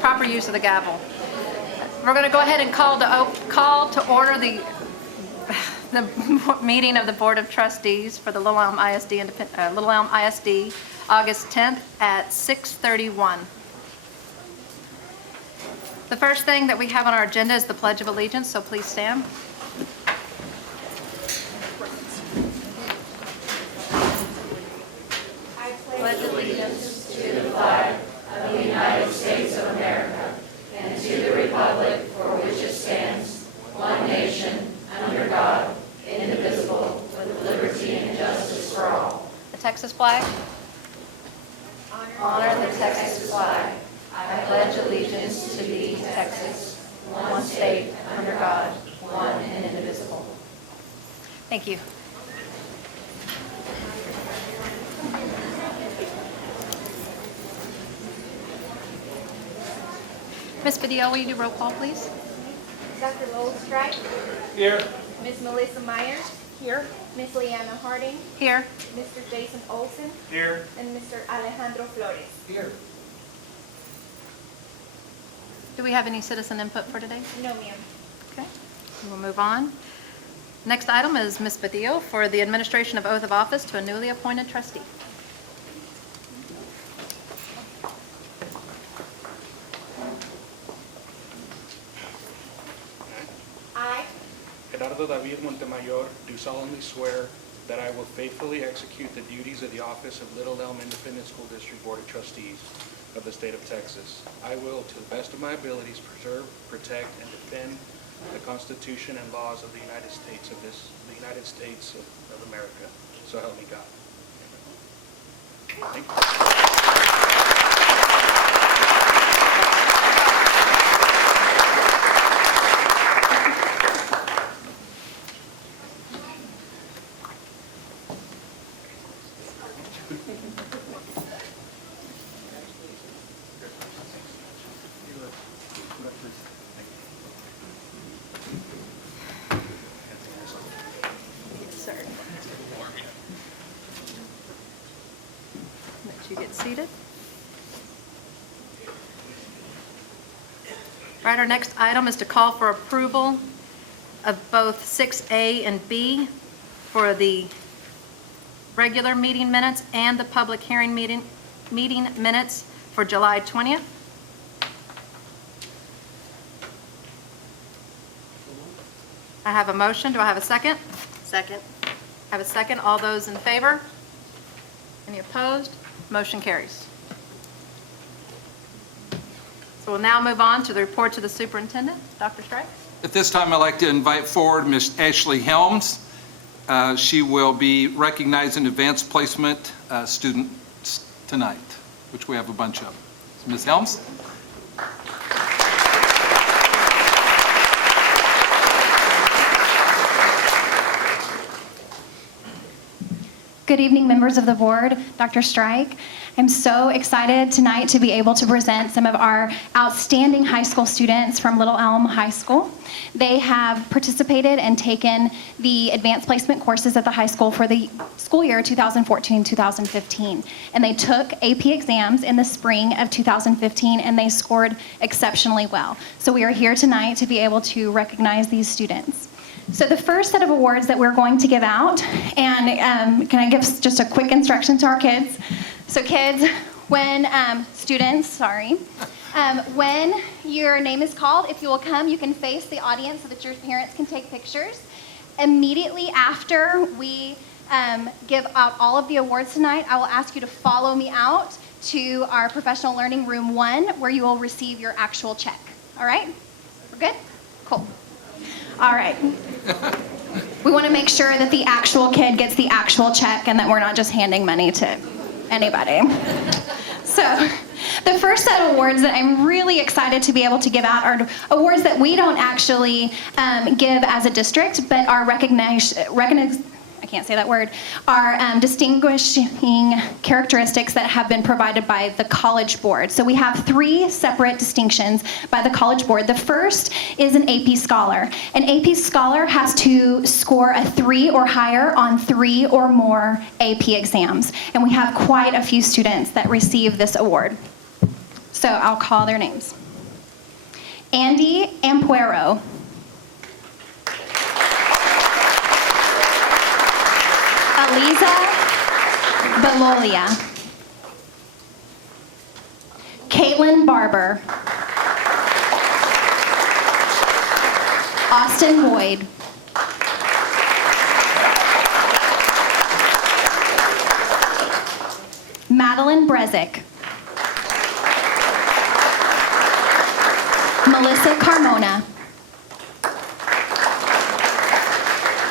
proper use of the gavel. We're going to go ahead and call to order the meeting of the Board of Trustees for the Little Elm ISD, August 10th at 6:31. The first thing that we have on our agenda is the Pledge of Allegiance, so please stand. I pledge allegiance to the flag of the United States of America and to the republic for which it stands, one nation, under God, indivisible, with liberty and justice for all. The Texas flag. Honor the Texas flag. I pledge allegiance to thee, Texas, one state, under God, one and indivisible. Thank you. Ms. Padilla, will you do roll call, please? Dr. Lowell Strike. Here. Ms. Melissa Myers. Here. Ms. Leanna Harding. Here. Mr. Jason Olson. Here. And Mr. Alejandro Flores. Here. Do we have any citizen input for today? No, ma'am. Okay, we'll move on. Next item is Ms. Badillo for the administration of oath of office to a newly appointed trustee. I, Gerardo David Montemayor, do solemnly swear that I will faithfully execute the duties of the office of Little Elm Independent School District Board of Trustees of the state of Texas. I will, to the best of my abilities, preserve, protect, and defend the Constitution and laws of the United States of America. So help me God. Thank you. Let you get seated. All right, our next item is to call for approval of both 6A and B for the regular meeting minutes and the public hearing meeting minutes for July 20th. I have a motion. Do I have a second? Second. I have a second. All those in favor? Any opposed? Motion carries. So we'll now move on to the reports of the superintendent. Dr. Strike? At this time, I'd like to invite forward Ms. Ashley Helms. She will be recognizing advanced placement students tonight, which we have a bunch of. So Ms. Helms? Good evening, members of the board, Dr. Strike. I'm so excited tonight to be able to present some of our outstanding high school students from Little Elm High School. They have participated and taken the advanced placement courses at the high school for the school year 2014-2015. And they took AP exams in the spring of 2015 and they scored exceptionally well. So we are here tonight to be able to recognize these students. So the first set of awards that we're going to give out, and can I give just a quick instruction to our kids? So kids, when when your name is called, if you will come, you can face the audience so that your parents can take pictures. Immediately after we give out all of the awards tonight, I will ask you to follow me out to our professional learning room 1, where you will receive your actual check. All right? We're good? Cool. All right. We want to make sure that the actual kid gets the actual check and that we're not just handing money to anybody. So the first set of awards that I'm really excited to be able to give out are awards that we don't actually give as a district, but are distinguishing characteristics that have been provided by the College Board. So we have 3 separate distinctions by the College Board. The first is an AP Scholar. An AP Scholar has to score a 3 or higher on 3 or more AP exams. And we have quite a few students that receive this award. So I'll call their names. Andy Ampuero. Eliza Belolia. Caitlin Barber. Austin Boyd. Madeline Brezick. Melissa Carmona.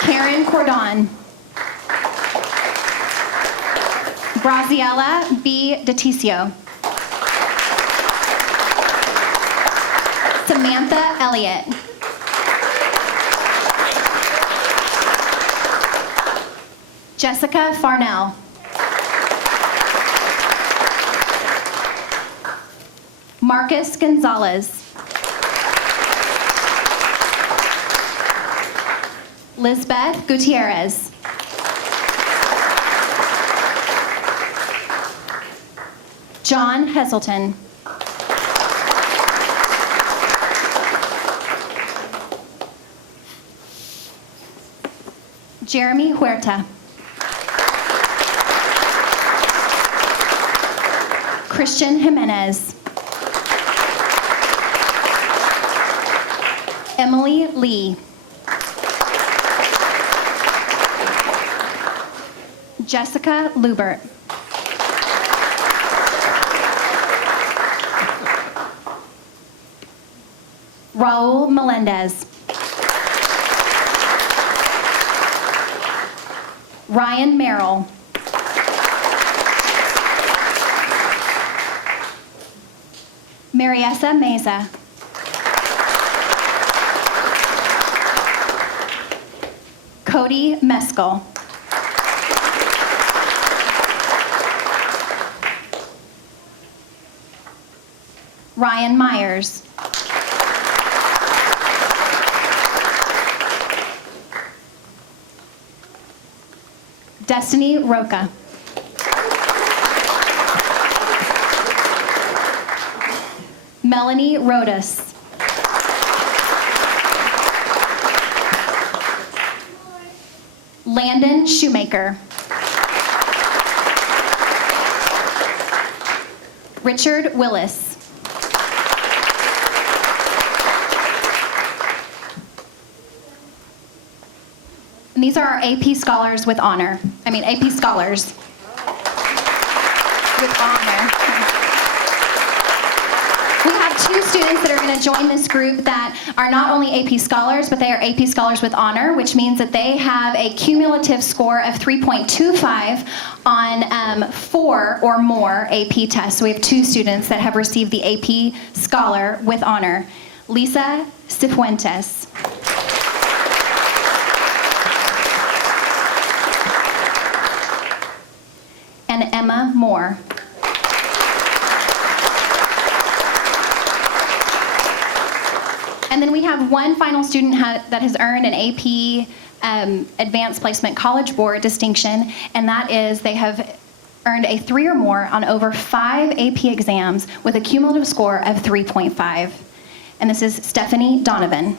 Karen Cordon. Graziella B. DeTicio. Samantha Elliott. Jessica Farnell. Marcus Gonzalez. Lisbeth Gutierrez. John Heselton. Jeremy Huerta. Christian Jimenez. Emily Lee. Jessica Lubert. Raul Melendez. Ryan Merrill. Mariessa Meza. Cody Mescal. Ryan Myers. Destiny Roca. Melanie Rodas. Landon Shoemaker. Richard Willis. And these are our AP scholars with honor. AP scholars with honor. We have 2 students that are going to join this group that are not only AP scholars, but they are AP scholars with honor, which means that they have a cumulative score of 3.25 on 4 or more AP tests. So we have 2 students that have received the AP Scholar with honor. Lisa Cifuentes. And Emma Moore. And then we have one final student that has earned an AP Advanced Placement College Board distinction, and that is they have earned a 3 or more on over 5 AP exams with a cumulative score of 3.5. And this is Stephanie Donovan.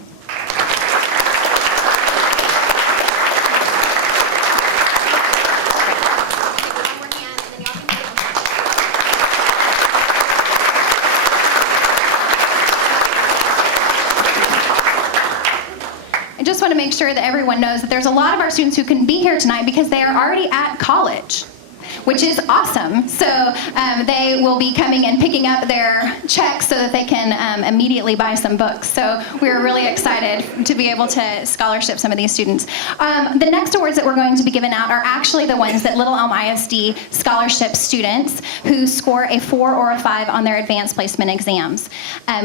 I just want to make sure that everyone knows that there's a lot of our students who can be here tonight because they are already at college, which is awesome. So they will be coming and picking up their checks so that they can immediately buy some books. So we're really excited to be able to scholarship some of these students. The next awards that we're going to be giving out are actually the ones that Little Elm ISD scholarship students who score a 4 or a 5 on their advanced placement exams.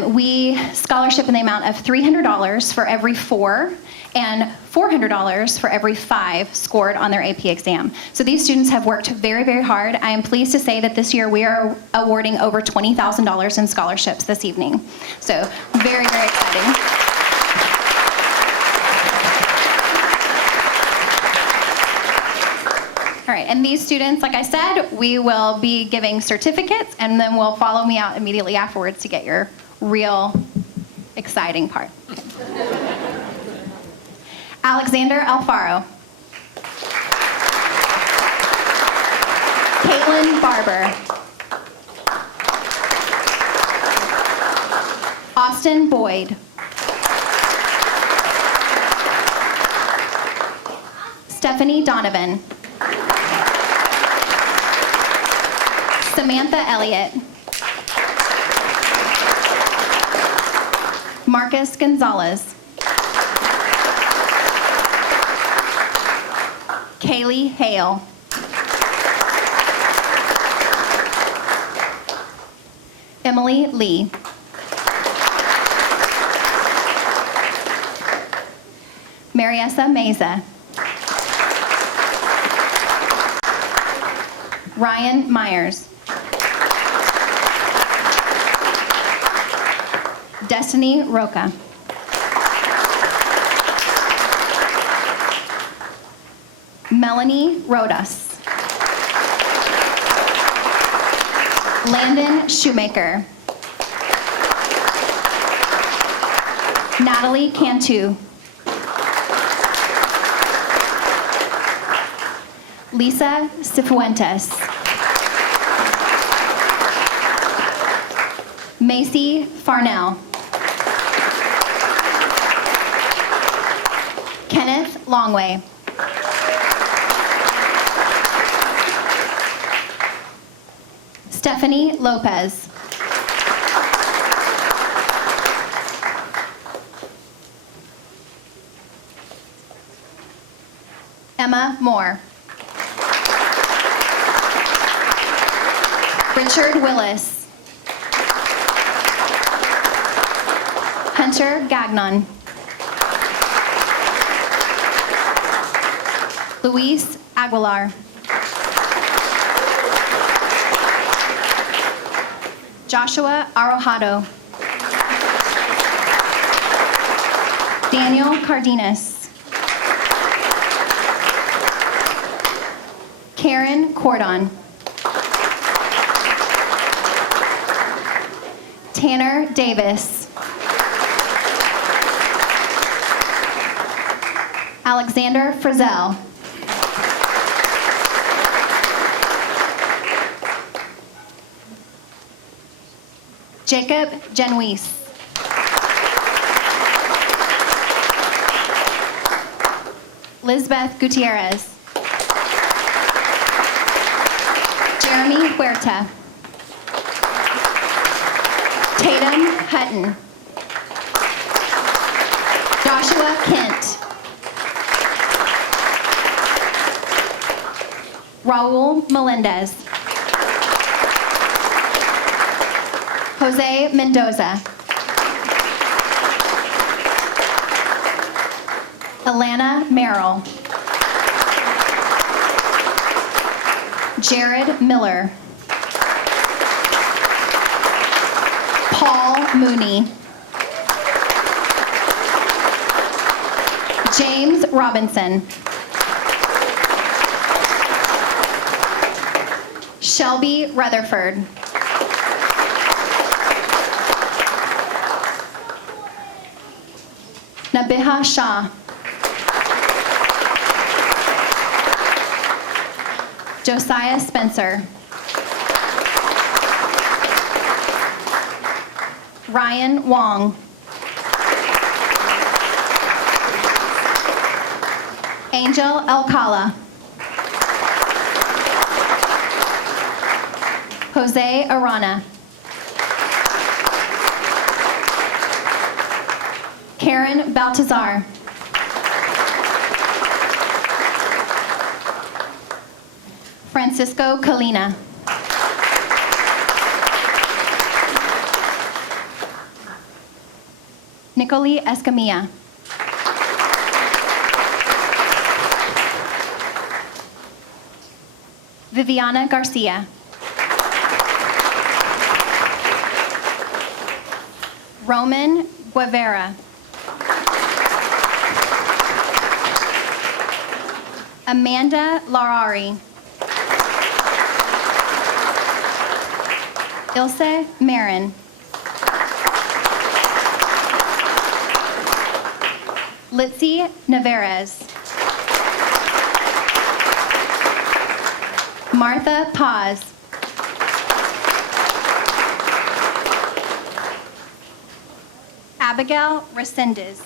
We scholarship in the amount of $300 for every 4 and $400 for every 5 scored on their AP exam. So these students have worked very, very hard. I am pleased to say that this year we are awarding over $20,000 in scholarships this evening. So very, very exciting. All right, and these students, like I said, we will be giving certificates, and then we'll follow me out immediately afterwards to get your real exciting part. Alexander Alfaro. Caitlin Barber. Austin Boyd. Stephanie Donovan. Samantha Elliott. Marcus Gonzalez. Kaylee Hale. Emily Lee. Mariessa Meza. Ryan Myers. Destiny Roca. Melanie Rodas. Landon Shoemaker. Natalie Cantu. Lisa Cifuentes. Macy Farnell. Kenneth Longway. Stephanie Lopez. Emma Moore. Richard Willis. Hunter Gagnon. Luis Aguilar. Joshua Arojado. Daniel Cardenas. Karen Cordon. Tanner Davis. Alexander Frizzell. Jacob Genoese. Lisbeth Gutierrez. Jeremy Huerta. Tatum Hutton. Joshua Kent. Raul Melendez. Jose Mendoza. Alana Merrill. Jared Miller. Paul Mooney. James Robinson. Shelby Rutherford. Nabiha Shah. Josiah Spencer. Ryan Wong. Angel Alcala. Jose Arana. Karen Baltazar. Francisco Kalina. Nicole Escamilla. Viviana Garcia. Roman Guevara. Amanda Larari. Ilse Marin. Litzy Navarez. Martha Paz. Abigail Resendez.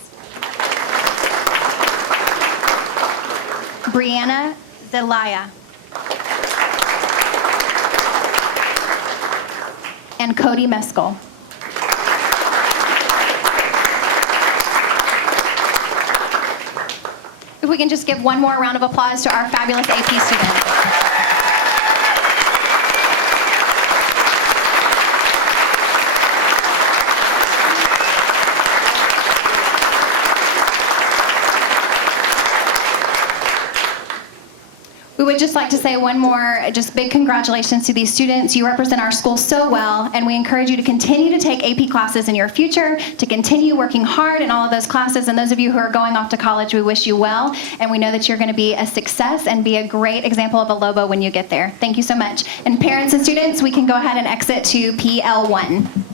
Brianna Zelaya. And Cody Meskel. If we can just give one more round of applause to our fabulous AP students. We would just like to say one more just big congratulations to these students. You represent our school so well, and we encourage you to continue to take AP classes in your future, to continue working hard in all of those classes. And those of you who are going off to college, we wish you well, and we know that you're going to be a success and be a great example of a Lobo when you get there. Thank you so much. And parents and students, we can go ahead and exit to PL1.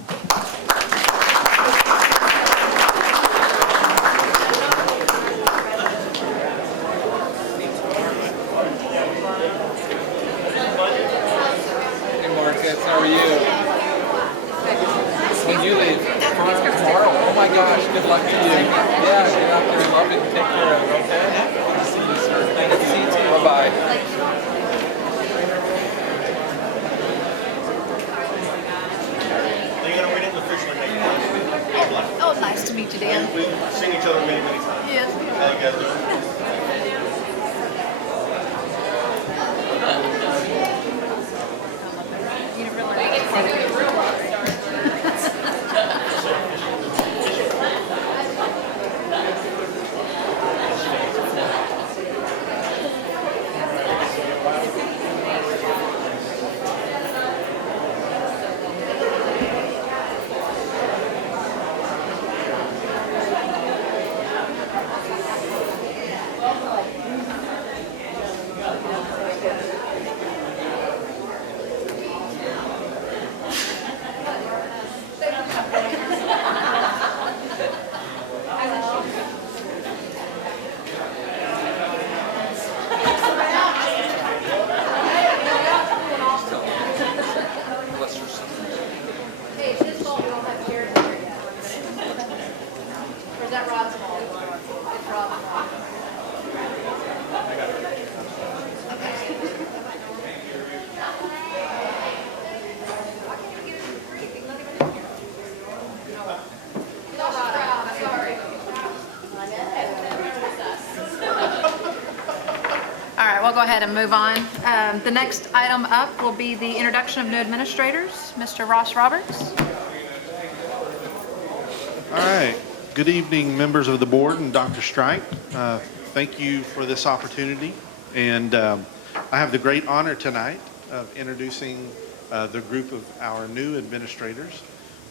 How are you? When you leave tomorrow, oh my gosh, good luck to you. Yeah, get out there and love it and take care of it, okay? Good to see you, sir. Good to see you too. Bye-bye. Are you going to read it officially next time? Oh, nice to meet you, Dan. We've seen each other many, many times. Yes. How you guys doing? You didn't realize. All right, we'll go ahead and move on. The next item up will be the introduction of new administrators. Mr. Ross Roberts. All right. Good evening, members of the board and Dr. Strike. Thank you for this opportunity. And I have the great honor tonight of introducing the group of our new administrators.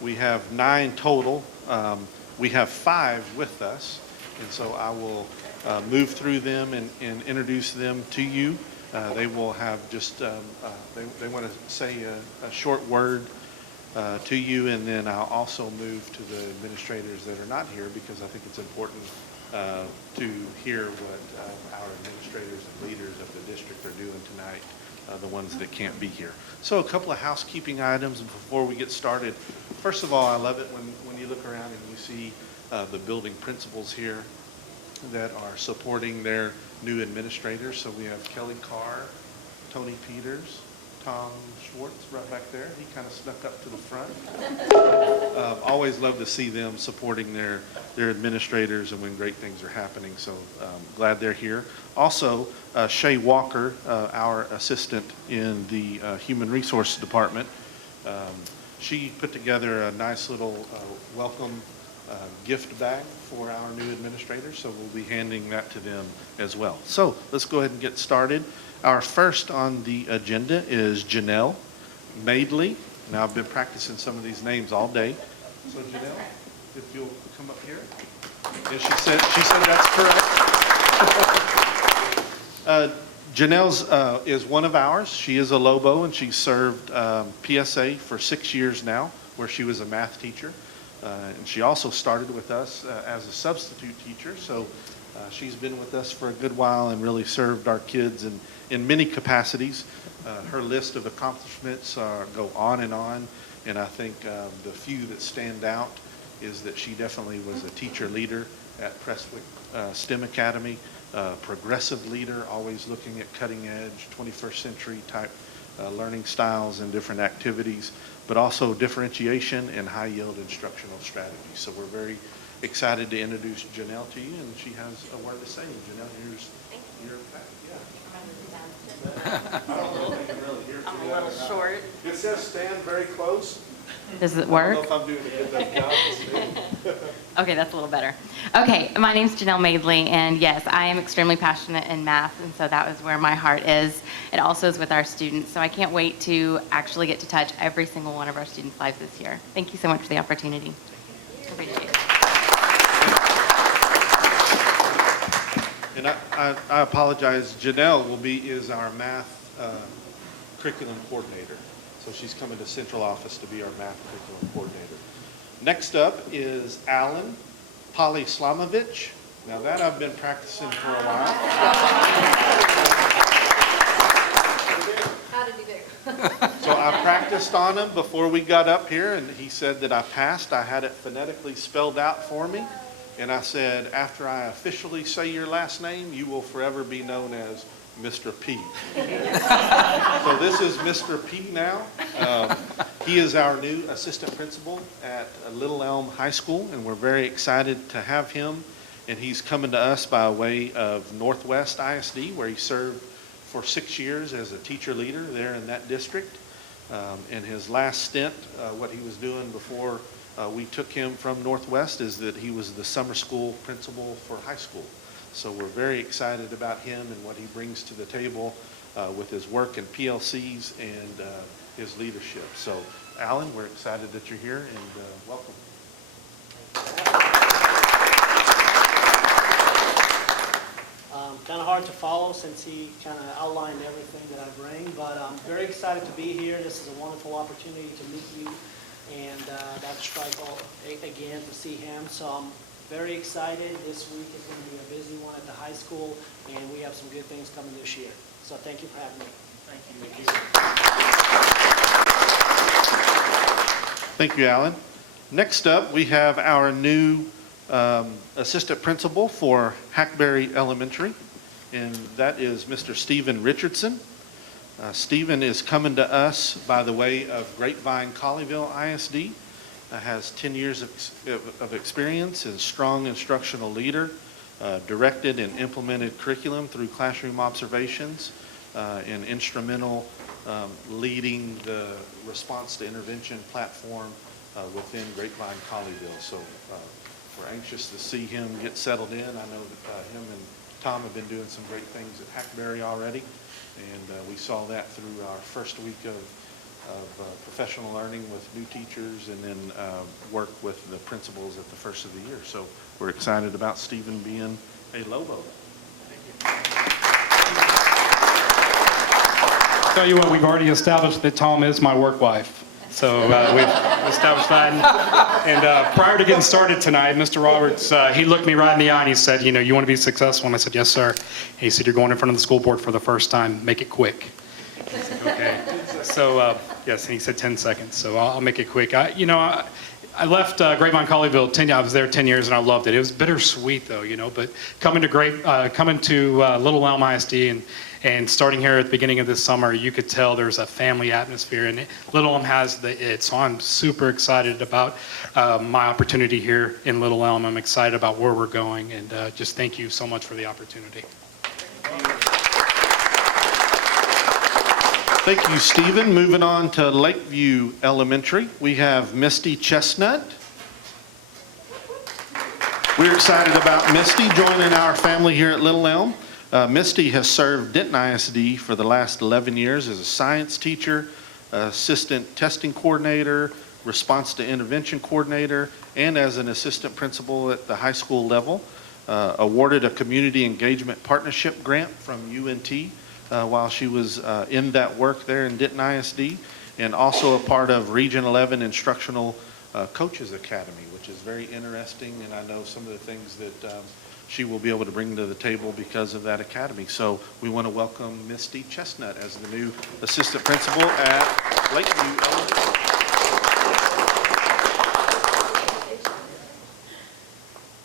We have 9 total. We have 5 with us. And so I will move through them and introduce them to you. They will have just, they want to say a short word to you, and then I'll also move to the administrators that are not here, because I think it's important to hear what our administrators and leaders of the district are doing tonight, the ones that can't be here. So a couple of housekeeping items before we get started. First of all, I love it when you look around and you see the building principals here that are supporting their new administrators. So we have Kelly Carr, Tony Peters, Tom Schwartz right back there. He kind of snuck up to the front. Always love to see them supporting their administrators and when great things are happening. So glad they're here. Also, Shay Walker, our assistant in the Human Resources Department, she put together a nice little welcome gift bag for our new administrators, so we'll be handing that to them as well. So let's go ahead and get started. Our first on the agenda is Janelle Maidley. Now, I've been practicing some of these names all day. So Janelle, if you'll come up here. Yeah, she said that's correct. Janelle's is one of ours. She is a Lobo, and she served PSA for 6 years now, where she was a math teacher. And she also started with us as a substitute teacher, so she's been with us for a good while and really served our kids in many capacities. Her list of accomplishments go on, and I think the few that stand out is that she definitely was a teacher leader at Prestwick STEM Academy, progressive leader, always looking at cutting edge, 21st century type learning styles and different activities, but also differentiation and high yield instructional strategies. So we're very excited to introduce Janelle to you, and she has a word to say. Janelle, here's your packet. Yeah. I don't know if you can really hear I'm a little short. It says stand very close. Does it I don't work? know if I'm doing a good enough job. Okay, that's a little better. Okay, my name's Janelle Maidley, and yes, I am extremely passionate in math, and so that is where my heart is. It also is with our students, so I can't wait to actually get to touch every single one of our students' lives this year. Thank you so much for the opportunity. Appreciate it. And I apologize, Janelle is our math curriculum coordinator. So she's coming to central office to be our math curriculum coordinator. Next up is Alan Polislamovich. Now that I've been practicing for a while. How did you do? So I practiced on him before we got up here, and he said that I passed. I had it phonetically spelled out for me. And I said, after I officially say your last name, you will forever be known as Mr. P. So this is Mr. P now. He is our new assistant principal at Little Elm High School, and we're very excited to have him. And he's coming to us by way of Northwest ISD, where he served for 6 years as a teacher leader there in that district. And his last stint, what he was doing before we took him from Northwest, is that he was the summer school principal for high school. So we're very excited about him and what he brings to the table with his work in PLCs and his leadership. So Alan, we're excited that you're here, and welcome. Kind of hard to follow since he kind of outlined everything that I bring, but I'm very excited to be here. This is a wonderful opportunity to meet you, and Dr. Streichel again to see him. So I'm very excited. This week is going to be a busy one at the high school, and we have some good things coming this year. So thank you for having me. Thank you. Thank you, Alan. Next up, we have our new assistant principal for Hackberry Elementary, and that is Mr. Stephen Richardson. Stephen is coming to us by the way of Grapevine Colleyville ISD. Has 10 years of experience as strong instructional leader, directed and implemented curriculum through classroom observations, and instrumental leading the response to intervention platform within Grapevine Colleyville. So we're anxious to see him get settled in. I know that him and Tom have been doing some great things at Hackberry already, and we saw that through our first week of professional learning with new teachers, and then work with the principals at the first of the year. So we're excited about Stephen being a Lobo. Tell you what, we've already established that Tom is my work wife. So we've established that. And prior to getting started tonight, Mr. Roberts, he looked me right in the eye and he said, you want to be successful? And I said, yes, sir. And he said, you're going in front of the school board for the first time. Make it quick. I said, okay. So, yes, and he said 10 seconds. So I'll make it quick. I left Grapevine Colleyville. I was there 10 years and I loved it. It was bittersweet though, but coming to Little Elm ISD and starting here at the beginning of this summer, you could tell there's a family atmosphere, and Little Elm has it. So I'm super excited about my opportunity here in Little Elm. I'm excited about where we're going, and just thank you so much for the opportunity. Thank you, Stephen. Moving on to Lakeview Elementary, we have Misty Chestnut. We're excited about Misty joining our family here at Little Elm. Misty has served Denton ISD for the last 11 years as a science teacher, assistant testing coordinator, response to intervention coordinator, and as an assistant principal at the high school level. Awarded a community engagement partnership grant from UNT while she was in that work there in Denton ISD, and also a part of Region 11 Instructional Coaches Academy, which is very interesting, and I know some of the things that she will be able to bring to the table because of that academy. So we want to welcome Misty Chestnut as the new assistant principal at Lakeview Elementary.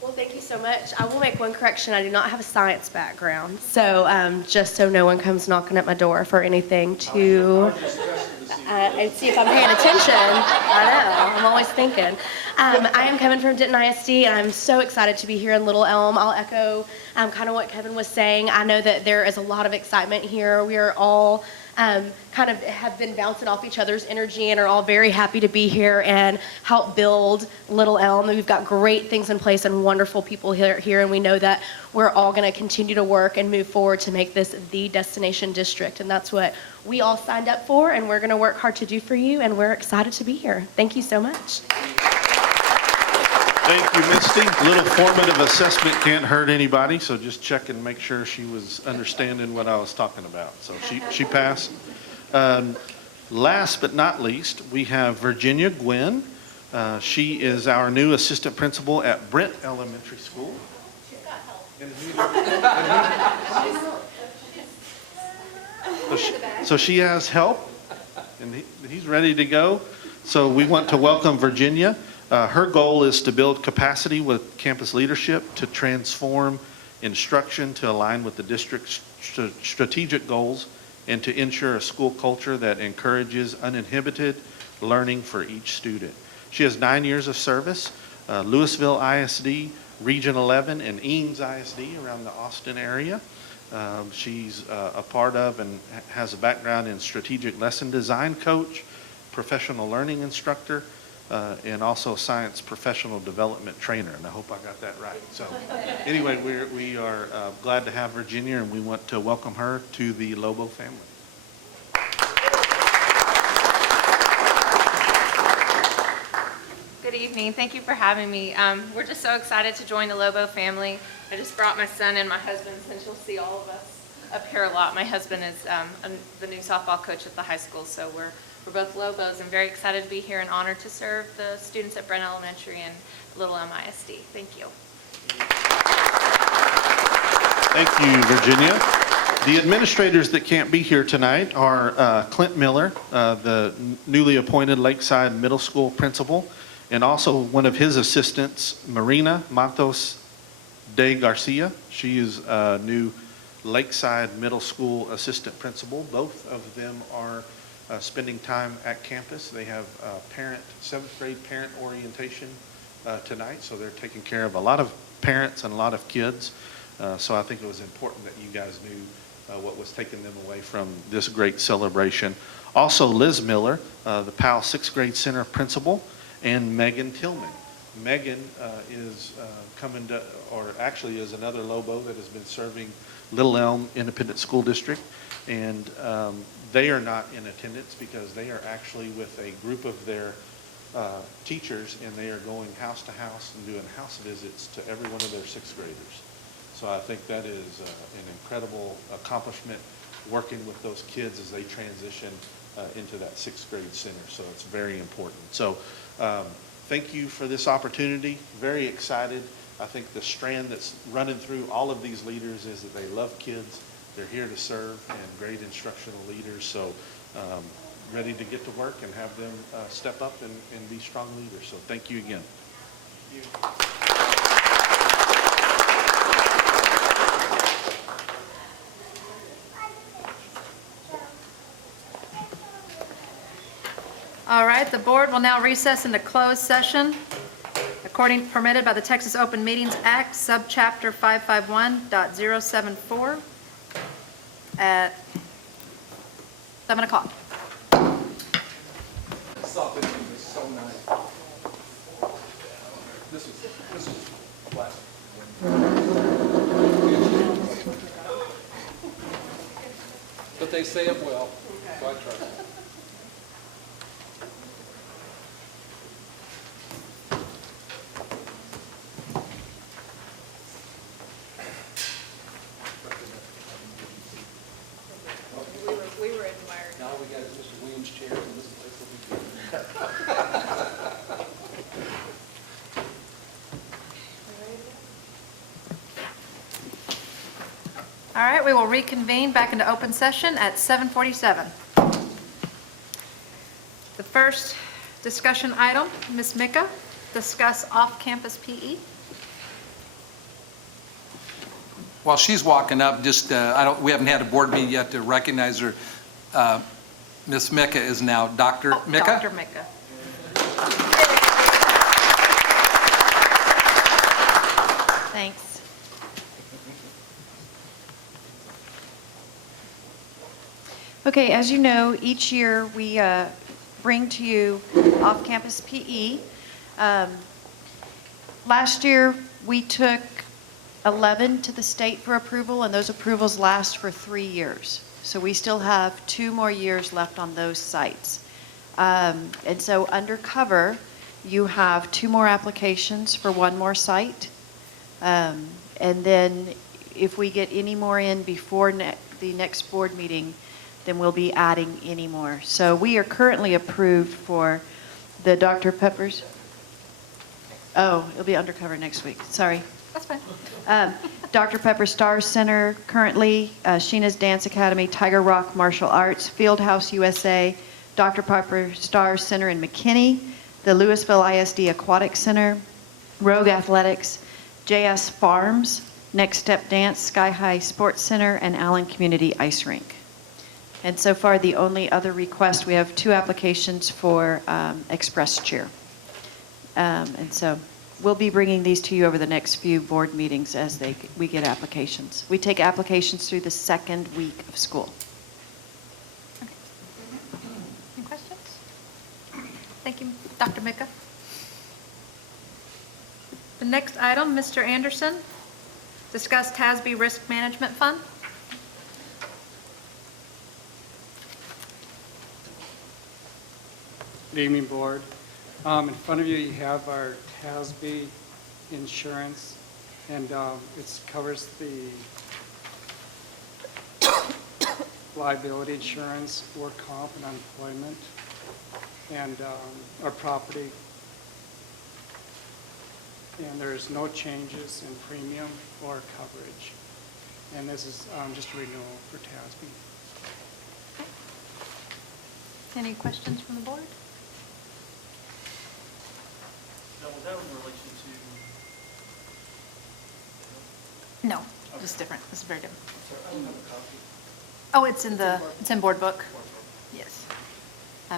Well, thank you so much. I will make one correction. I do not have a science background. So just so no one comes knocking at my door for anything to and see if I'm paying attention. I know, I'm always thinking. I am coming from Denton ISD, and I'm so excited to be here in Little Elm. I'll echo kind of what Kevin was saying. I know that there is a lot of excitement here. We are all kind of have been bouncing off each other's energy and are all very happy to be here and help build Little Elm. We've got great things in place and wonderful people here, and we know that we're all going to continue to work and move forward to make this the destination district, and that's what we all signed up for, and we're going to work hard to do for you, and we're excited to be here. Thank you so much. Thank you, Misty. A little formative assessment can't hurt anybody, so just check and make sure she was understanding what I was talking about. So she passed. Last but not least, we have Virginia Gwynn. She is our new assistant principal at Brent Elementary School. She's got help. So she has help, and he's ready to go. So we want to welcome Virginia. Her goal is to build capacity with campus leadership to transform instruction to align with the district's strategic goals and to ensure a school culture that encourages uninhibited learning for each student. She has 9 years of service, Louisville ISD, Region 11, and Eames ISD around the Austin area. She's a part of and has a background in strategic lesson design coach, professional learning instructor, and also science professional development trainer, and I hope I got that right. So anyway, we are glad to have Virginia, and we want to welcome her to the Lobo family. Good evening. Thank you for having me. We're just so excited to join the Lobo family. I just brought my son and my husband, since you'll see all of us up here a lot. My husband is the new softball coach at the high school, so we're both Lobos and very excited to be here and honored to serve the students at Brent Elementary and Little Elm ISD. Thank you. Thank you, Virginia. The administrators that can't be here tonight are Clint Miller, the newly appointed Lakeside Middle School principal, and also one of his assistants, Marina Matos de Garcia. She is a new Lakeside Middle School assistant principal. Both of them are spending time at campus. They have seventh grade parent orientation tonight, so they're taking care of a lot of parents and a lot of kids. So I think it was important that you guys knew what was taking them away from this great celebration. Also, Liz Miller, the Powell 6th grade center principal, and Megan Tillman. Megan is coming to, or actually is another Lobo that has been serving Little Elm Independent School District, and they are not in attendance because they are actually with a group of their teachers, and they are going house to house and doing house visits to every one of their 6th graders. So I think that is an incredible accomplishment, working with those kids as they transition into that 6th grade center. So it's very important. So thank you for this opportunity. Very excited. I think the strand that's running through all of these leaders is that they love kids. They're here to serve, and great instructional leaders. So ready to get to work and have them step up and be strong leaders. So thank you again. Thank you. All right, the board will now recess into closed session according permitted by the Texas Open Meetings Act, subchapter 551.074 at 7 o'clock. Something was so nice. This is a blast. But they say it well, so I trust it. All right, we will reconvene back into open session at 7:47. The first discussion item, Ms. Mika, discuss off-campus PE. While she's walking up, just, we haven't had a board meeting yet to recognize her. Ms. Mika is now Dr. Mika. Dr. Mika. Thanks. Okay, as you know, each year we bring to you off-campus PE. Last year, we took 11 to the state for approval, and those approvals last for 3 years. So we still have 2 more years left on those sites. And so under cover, you have 2 more applications for 1 more site. And then if we get any more in before the next board meeting, then we'll be adding any more. So we are currently approved for the Dr. Pepper's. Oh, it'll be undercover next week. Sorry. That's fine. Dr. Pepper Stars Center currently, Sheena's Dance Academy, Tiger Rock Martial Arts, Fieldhouse USA, Dr. Pepper Stars Center in McKinney, the Louisville ISD Aquatic Center, Rogue Athletics, JS Farms, Next Step Dance, Sky High Sports Center, and Allen Community Ice Rink. And so far, the only other request, we have 2 applications for Express Cheer. And so we'll be bringing these to you over the next few board meetings as we get applications. We take applications through the 2nd week of school. Okay. Any questions? Thank you, Dr. Mika. The next item, Mr. Anderson, discuss TASB Risk Management Fund. Good evening, Board. In front of you, you have our TASB insurance, and it covers the liability insurance, work comp, and unemployment, and our property. And there's no changes in premium or coverage. And this is just a renewal for TASB. Any questions from the board? Now, was that in relation to? No, it's different. This is very different. Sorry, I don't have a copy. Oh, it's in board book. Yes.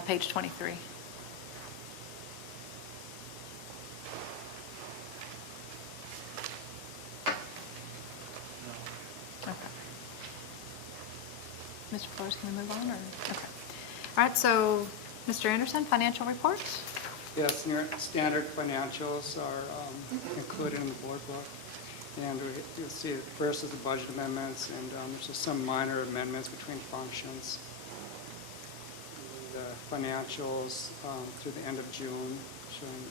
Page 23. Okay. Mr. Flores, can we move on? Or? Okay. All right, so Mr. Anderson, financial reports? Yes, standard financials are included in the board book. And you'll see it first is the budget amendments, and there's just some minor amendments between functions. The financials through the end of June, showing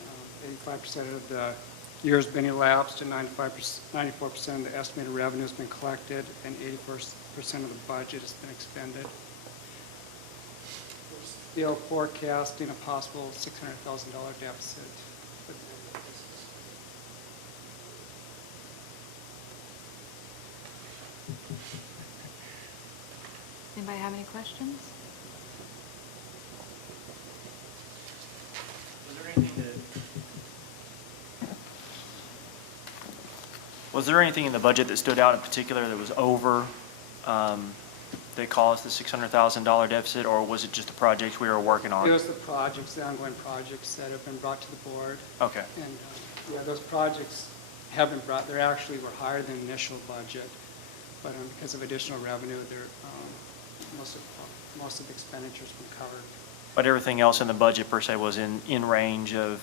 85% of the year's been elapsed and 94% of the estimated revenue has been collected, and 84% of the budget has been expended. We're still forecasting a possible $600,000 deficit for the end of this. Anybody have any questions? Was there anything in the budget that stood out in particular that was over, that caused the $600,000 deficit, or was it just the projects we were working on? It was the projects, the ongoing projects that have been brought to the board. Okay. And yeah, those projects have been brought, they actually were higher than initial budget, but because of additional revenue, most of the expenditures been covered. But everything else in the budget per se was in range of,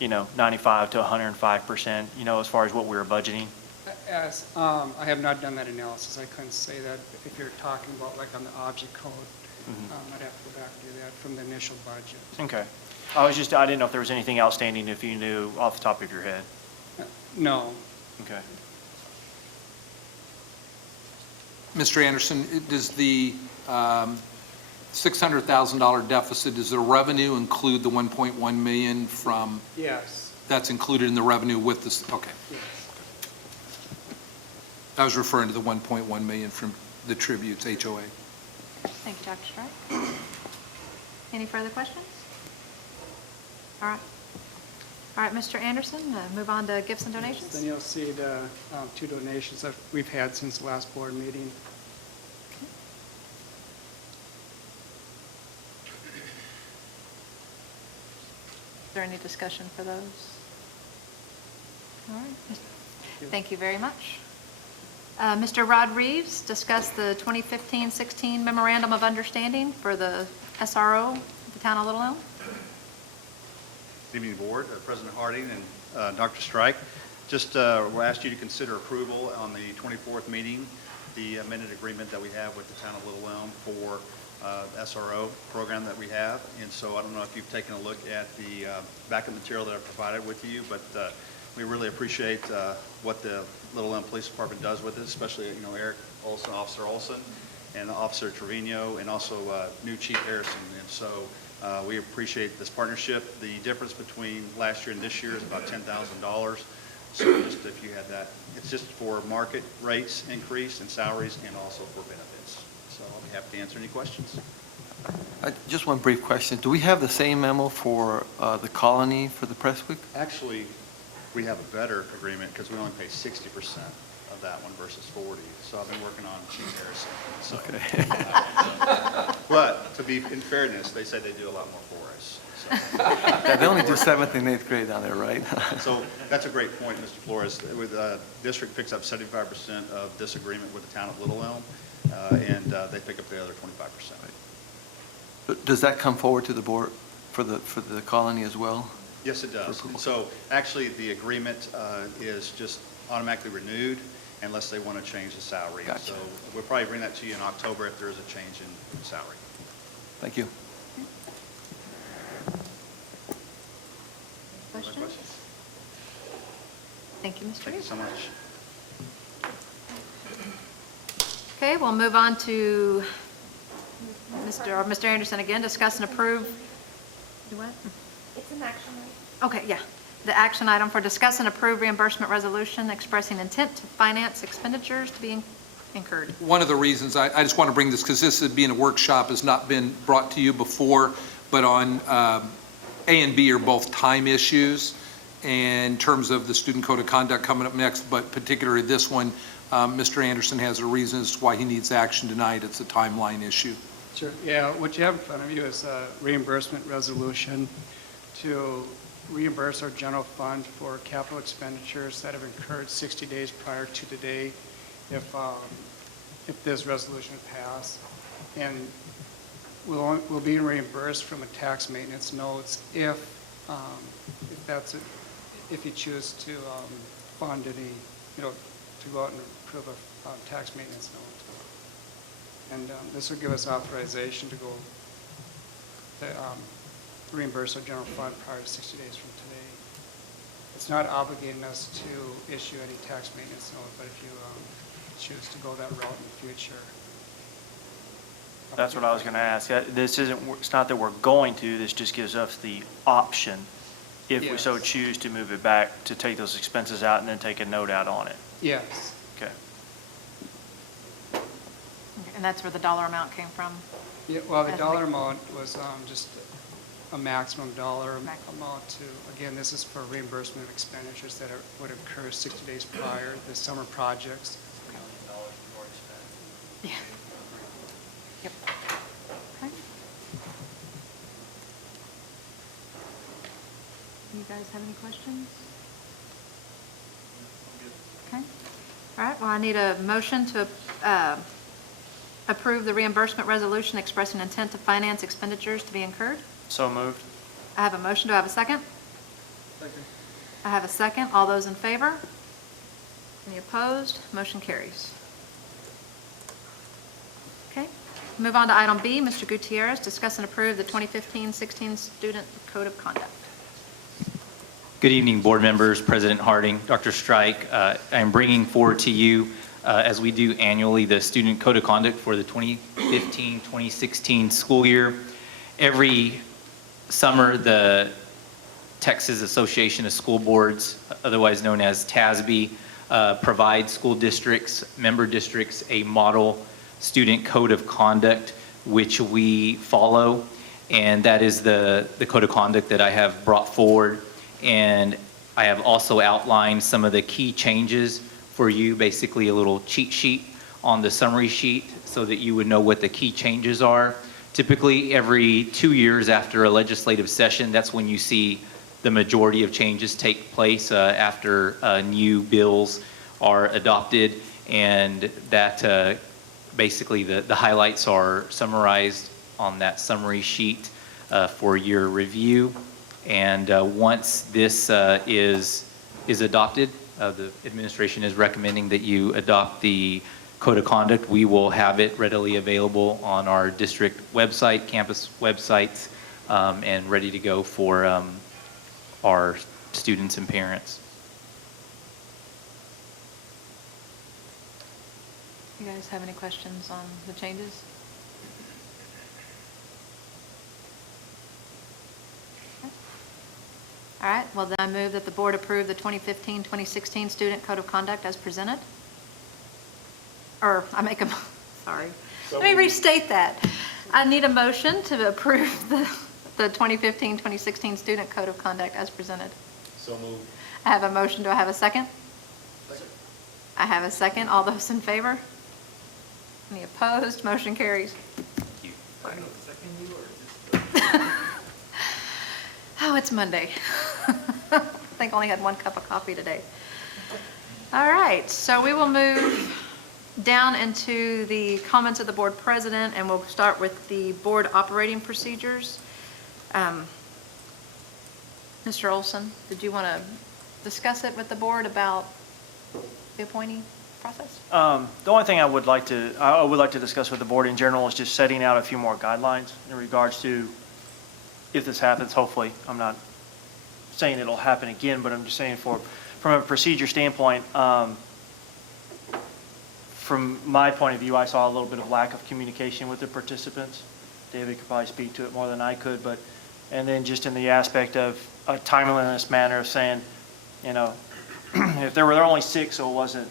95 to 105%, as far as what we were budgeting? As, I have not done that analysis. I couldn't say that. If you're talking about like on the object code, I'd have to go back and do that from the initial budget. Okay. I didn't know if there was anything outstanding, if you knew off the top of your head. No. Okay. Mr. Anderson, does the $600,000 deficit, does the revenue include the 1.1 million from? Yes. That's included in the revenue with this, okay. Yes. I was referring to the 1.1 million from the tributes, HOA. Thank you, Dr. Strike. Any further questions? All right. All right, Mr. Anderson, move on to gifts and donations. Then you'll see the 2 donations that we've had since the last board meeting. Is there any discussion for those? All right. Thank you very much. Mr. Rod Reeves discussed the 2015-16 Memorandum of Understanding for the SRO, the town of Little Elm. Good evening, Board, President Harding and Dr. Strike. Just we'll ask you to consider approval on the 24th meeting, the amended agreement that we have with the town of Little Elm for SRO program that we have. And so I don't know if you've taken a look at the backup material that I provided with you, but we really appreciate what the Little Elm Police Department does with it, especially, Eric Olson, Officer Olson, and Officer Trevino, and also new Chief Harrison. And so we appreciate this partnership. The difference between last year and this year is about $10,000. So just if you had that, it's just for market rates increase and salaries and also for benefits. So I'll be happy to answer any questions. Just one brief question. Do we have the same memo for the colony for the press week? Actually, we have a better agreement because we only pay 60% of that one versus 40. So I've been working on Chief Harrison. So, Okay. But to be in fairness, they said they do a lot more for us. So. Yeah, they only do 7th and 8th grade down there, right? So that's a great point, Mr. Flores. With district picks up 75% of this agreement with the town of Little Elm, and they pick up the other 25%. Does that come forward to the board for the colony as well? Yes, it does. And so actually, the agreement is just automatically renewed unless they want to change the salary. Gotcha. So we'll probably bring that to you in October if there is a change in salary. Thank you. Questions? Thank you, Mr. Thank you Reeves. so much. Okay, we'll move on to Mr. Anderson again, discuss and approve. Do what? It's an action item. Okay, yeah. The action item for discuss and approve reimbursement resolution expressing intent to finance expenditures to be incurred. One of the reasons, I just want to bring this, because this being a workshop has not been brought to you before, but on A and B are both time issues. And in terms of the student code of conduct coming up next, but particularly this one, Mr. Anderson has a reason as to why he needs action tonight. It's a timeline issue. Sure. Yeah, what you have in front of you is a reimbursement resolution to reimburse our general fund for capital expenditures that have incurred 60 days prior to today if this resolution passed. And we'll be reimbursed from a tax maintenance notes if you choose to fund any, to go out and approve a tax maintenance note. And this will give us authorization to go to reimburse our general fund prior to 60 days from today. It's not obligating us to issue any tax maintenance note, but if you choose to go that route in the future. That's what I was going to ask. It's not that we're going to, this just gives us the option, if we so choose, to move it back, to take those expenses out and then take a note out on it. Yes. Okay. And that's where the dollar amount came from? Yeah, well, the dollar amount was just a maximum dollar amount to, again, this is for reimbursement of expenditures that would occur 60 days prior, the summer projects. $3 million we've already spent. Yeah. Yep. Okay. You guys have any questions? Okay. All right, well, I need a motion to approve the reimbursement resolution expressing intent to finance expenditures to be incurred. So moved. I have a motion. Do I have a second? Second. I have a second. All those in favor? Any opposed? Motion carries. Okay. Move on to item B. Mr. Gutierrez, discuss and approve the 2015-16 Student Code of Conduct. Good evening, board members, President Harding, Dr. Strike. I'm bringing forward to you, as we do annually, the Student Code of Conduct for the 2015-2016 school year. Every summer, the Texas Association of School Boards, otherwise known as TASB, provide school districts, member districts, a model student code of conduct which we follow. And that is the code of conduct that I have brought forward. And I have also outlined some of the key changes for you, basically a little cheat sheet on the summary sheet so that you would know what the key changes are. Typically, every 2 years after a legislative session, that's when you see the majority of changes take place after new bills are adopted. And that basically the highlights are summarized on that summary sheet for your review. And once this is adopted, the administration is recommending that you adopt the code of conduct. We will have it readily available on our district website, campus websites, and ready to go for our students and parents. You guys have any questions on the changes? All right, well then I move that the board approve the 2015-2016 Student Code of Conduct as presented. Or I make a, sorry. Let me restate that. I need a motion to approve the 2015-2016 Student Code of Conduct as presented. So moved. I have a motion. Do I have a second? Second. I have a second. All those in favor? Any opposed? Motion carries. Thank you. Oh, it's Monday. I think I only had 1 cup of coffee today. All right, so we will move down into the comments of the board president, and we'll start with the board operating procedures. Mr. Olson, did you want to discuss it with the board about the appointee process? The only thing I would like to discuss with the board in general is just setting out a few more guidelines in regards to if this happens. Hopefully, I'm not saying it'll happen again, but I'm just saying from a procedure standpoint, from my point of view, I saw a little bit of lack of communication with the participants. David could probably speak to it more than I could, and then just in the aspect of a timeliness manner of saying, you know, if there were only 6, so it wasn't,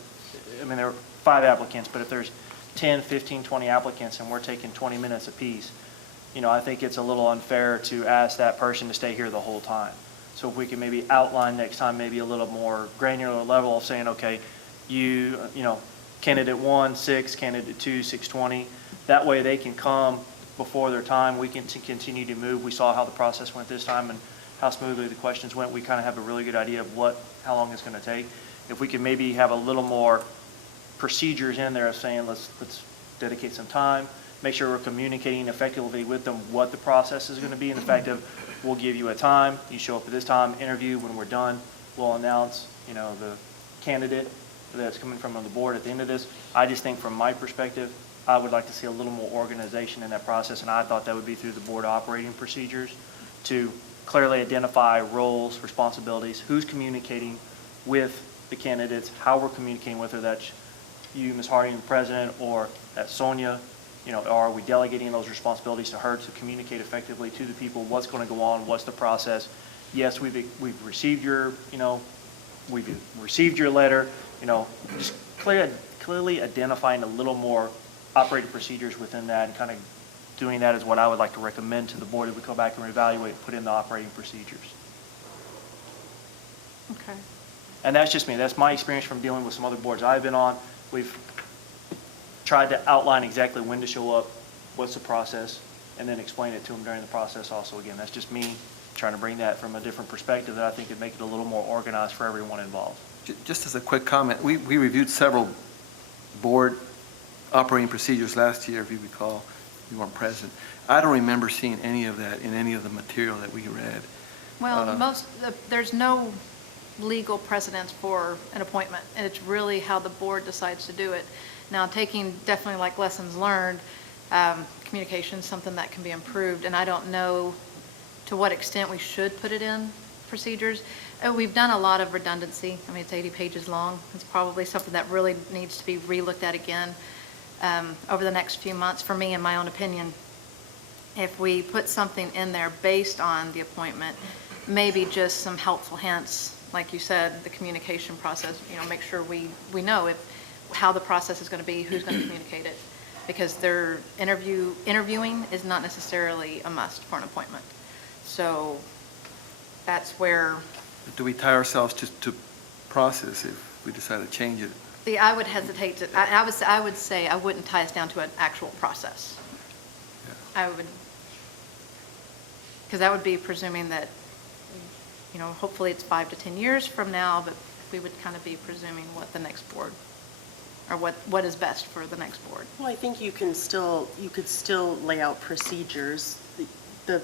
I mean, there were 5 applicants, but if there's 10, 15, 20 applicants and we're taking 20 minutes apiece, you know, I think it's a little unfair to ask that person to stay here the whole time. So if we can maybe outline next time, maybe a little more granular level of saying, okay, you know, candidate 1, 6, candidate 2, 6:20. That way they can come before their time. We can continue to move. We saw how the process went this time and how smoothly the questions went. We kind of have a really good idea of how long it's going to take. If we could maybe have a little more procedures in there of saying, let's dedicate some time, make sure we're communicating effectively with them what the process is going to be, and the fact of we'll give you a time, you show up at this time, interview. When we're done, we'll announce, you know, the candidate that's coming from on the board at the end of this. I just think from my perspective, I would like to see a little more organization in that process, and I thought that would be through the board operating procedures to clearly identify roles, responsibilities, who's communicating with the candidates, how we're communicating with her. That's you, Ms. Harding, the president, or that's Sonia. You know, are we delegating those responsibilities to her to communicate effectively to the people what's going to go on, what's the process? Yes, we've received your, you know, we've received your letter. You know, just clearly identifying a little more operating procedures within that, and kind of doing that is what I would like to recommend to the board if we go back and reevaluate and put in the operating procedures. Okay. And that's just me. That's my experience from dealing with some other boards I've been on. We've tried to outline exactly when to show up, what's the process, and then explain it to them during the process also. Again, that's just me trying to bring that from a different perspective that I think would make it a little more organized for everyone involved. Just as a quick comment, we reviewed several board operating procedures last year, if you recall. You weren't present. I don't remember seeing any of that in any of the material that we read. Well, there's no legal precedence for an appointment, and it's really how the board decides to do it. Now, taking definitely like lessons learned, communication is something that can be improved, and I don't know to what extent we should put it in procedures. We've done a lot of redundancy. I mean, it's 80 pages long. It's probably something that really needs to be re-looked at again over the next few months, for me, in my own opinion. If we put something in there based on the appointment, maybe just some helpful hints, like you said, the communication process, make sure we know how the process is going to be, who's going to communicate it, because their interviewing is not necessarily a must for an appointment. So that's where. Do we tie ourselves to process if we decide to change it? See, I would hesitate to, I would say I wouldn't tie us down to an actual process. I would, because that would be presuming that, hopefully it's 5 to 10 years from now, but we would kind of be presuming what the next board, or what is best for the next board. Well, I think you could still lay out procedures. The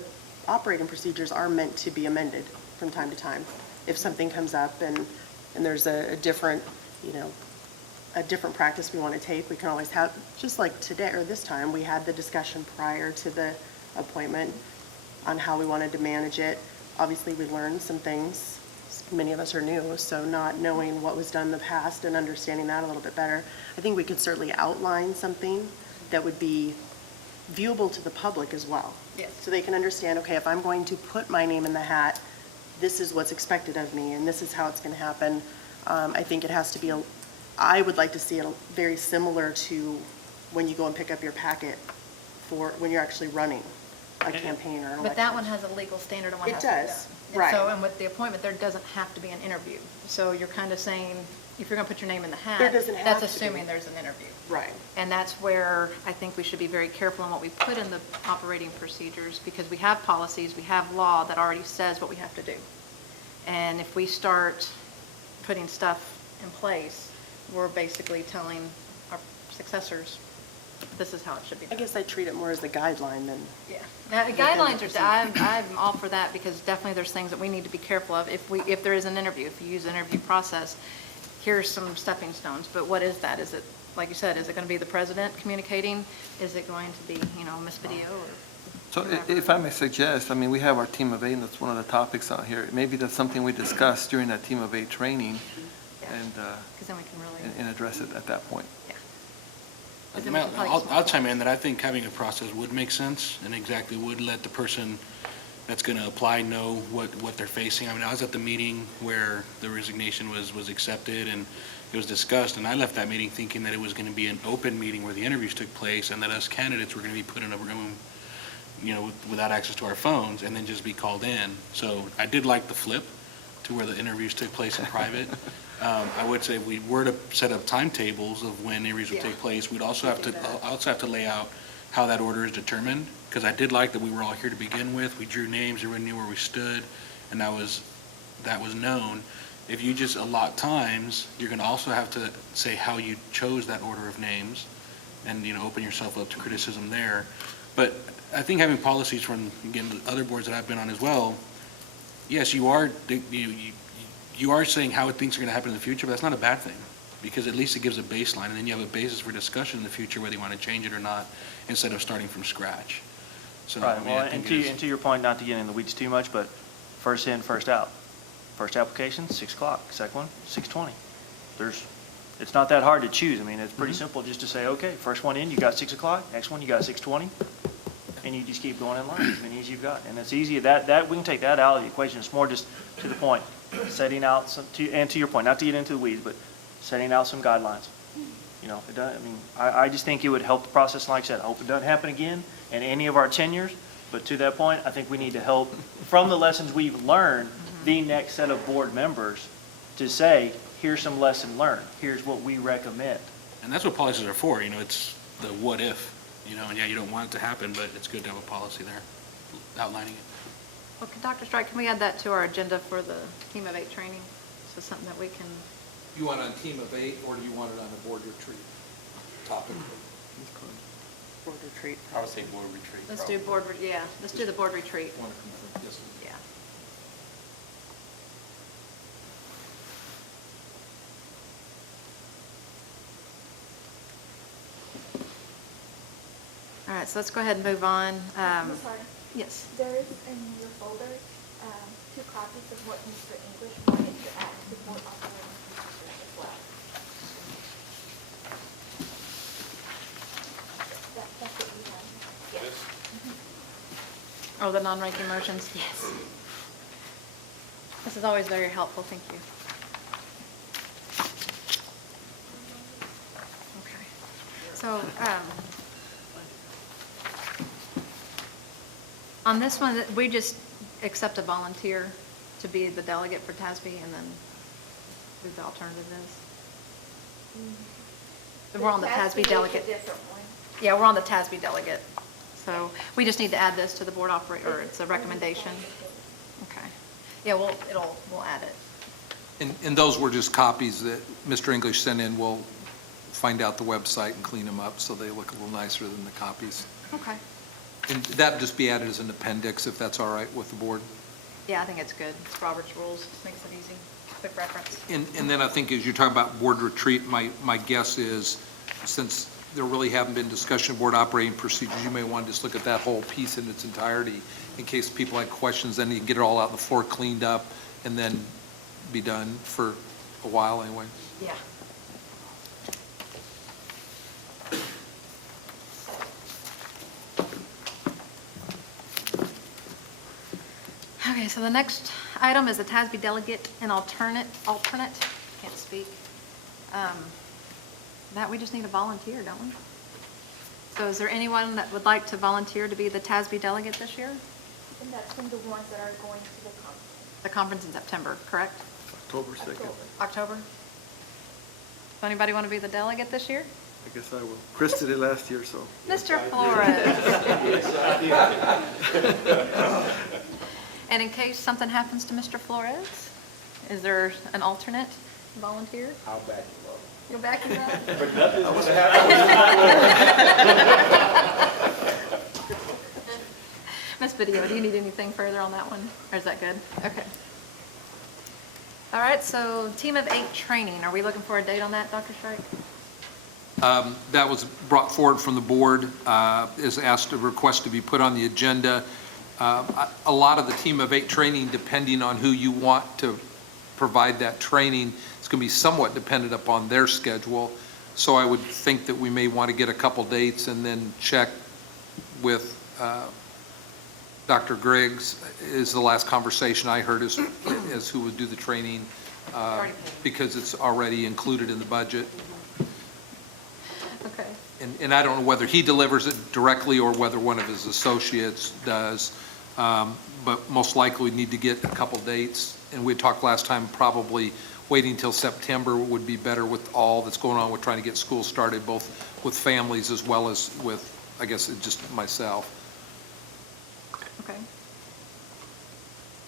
operating procedures are meant to be amended from time to time. If something comes up and there's a different, a different practice we want to take, we can always have, just like today or this time, we had the discussion prior to the appointment on how we wanted to manage it. Obviously, we learned some things. Many of us are new, so not knowing what was done in the past and understanding that a little bit better. I think we could certainly outline something that would be viewable to the public as well. Yes. So they can understand, okay, if I'm going to put my name in the hat, this is what's expected of me, and this is how it's going to happen. I think it has to be, I would like to see it very similar to when you go and pick up your packet for when you're actually running a campaign or an election. But that one has a legal standard on what has It to be does, done. right. And with the appointment, there doesn't have to be an interview. So you're kind of saying, if you're going to put your name in the hat, There doesn't have that's to be. assuming there's an interview. Right. And that's where I think we should be very careful in what we put in the operating procedures, because we have policies, we have law that already says what we have to do. And if we start putting stuff in place, we're basically telling our successors, this is how it should be I done. guess I treat it more as a guideline than. Yeah. Now, guidelines are, I'm all for that, because definitely there's things that we need to be careful of. If there is an interview, if you use an interview process, here's some stepping stones. But what is that? Is it, like you said, is it going to be the president communicating? Is it going to be, Miss Video or? So if I may suggest, we have our team of 8, and that's one of the topics on here. Maybe that's something we discuss during that team of 8 training, and Because then we can really. and address it at that point. I'll chime in that I think having a process would make sense and exactly would let the person that's going to apply know what they're facing. I was at the meeting where the resignation was accepted and it was discussed, and I left that meeting thinking that it was going to be an open meeting where the interviews took place and that us candidates were going to be put in a room, without access to our phones and then just be called in. So I did like the flip to where the interviews took place in private. I would say if we were to set up timetables of when interviews would take place, we'd also have to lay out how that order is determined, because I did like that we were all here to begin with. We drew names, everyone knew where we stood, and that was known. If you just allot times, you're going to also have to say how you chose that order of names and, open yourself up to criticism there. But I think having policies from, again, the other boards that I've been on as well, yes, you are saying how things are going to happen in the future, but that's not a bad thing, because at least it gives a baseline, and then you have a basis for discussion in the future whether you want to change it or not, instead of starting from scratch. So, Right, I well, think and to your point, not to get in the weeds too much, but first in, first out. First application, 6 o'clock. Second one, 6:20. It's not that hard to choose. It's pretty simple just to say, okay, first one in, you got 6 o'clock, next one, you got 6:20, and you just keep going in line, as many as you've got. And it's easy, that we can take that out of the equation. It's more just to the point, setting out some, and to your point, not to get into the weeds, but setting out some guidelines. It doesn't, I just think it would help the process. And like I said, I hope it doesn't happen again in any of our tenures, but to that point, I think we need to help, from the lessons we've learned, the next set of board members to say, here's some lesson learned, here's what we recommend. And that's what policies are for, it's the what if, and yeah, you don't want it to happen, but it's good to have a policy there outlining it. Okay, Dr. Strike, can we add that to our agenda for the Team of 8 training? So something that we can. You want it on team of 8, or do you want it on a board retreat topic? Board retreat. I would say board retreat. Let's do let's do the board retreat. Yes. Yeah. All right, so let's go ahead and move on. I'm sorry. Yes. There is in your folder 2 copies of what needs for English. One is to add to the board operating procedures as well. That's what we have. Yes. Oh, the non-ranking motions? Yes. This This is always very helpful, thank you. Okay, so on this one, we just accept a volunteer to be the delegate for TASB and then who the alternative is. We're on the TASB delegate. Yeah, we're on the TASB delegate. So we just need to add this to the board or it's a recommendation. Okay. Yeah, we'll add it. And those were just copies that Mr. English sent in. We'll find out the website and clean them up so they look a little nicer than the copies. Okay. And that would just be added as an appendix, if that's all right with the board. Yeah, I think it's good. It's Robert's rules. Makes it easy. Quick reference. And then I think as you're talking about board retreat, my guess is, since there really haven't been discussion of board operating procedures, you may want to just look at that whole piece in its entirety in case people had questions. Then you can get it all out on the floor, cleaned up, and then be done for a while anyway. Yeah. Okay, so the next item is the TASB delegate and alternate, can't speak. That we just need a volunteer, don't we? So is there anyone that would like to volunteer to be the TASB delegate this year? And that's from the ones that are going to the conference. The conference in September, correct? October 2nd. October? Does anybody want to be the delegate this year? I guess I will. Chris did it last year, so. Mr. Flores. And in case something happens to Mr. Flores, is there an alternate volunteer? I'll back you up. You'll back him up? But nothing's going to happen. Ms. Video, do you need anything further on that one? Or is that good? Okay. All right, so Team of 8 training. Are we looking for a date on that, Dr. Strike? That was brought forward from the board, is asked a request to be put on the agenda. A lot of the Team of 8 training, depending on who you want to provide that training, it's going to be somewhat dependent upon their schedule. So I would think that we may want to get a couple dates and then check with Dr. Griggs. Is the last conversation I heard as who would do the training, because it's already included in the budget. Okay. And I don't know whether he delivers it directly or whether one of his associates does, but most likely we need to get a couple dates. And we talked last time, probably waiting until September would be better with all that's going on with trying to get school started, both with families as well as with, I guess, just myself. Okay.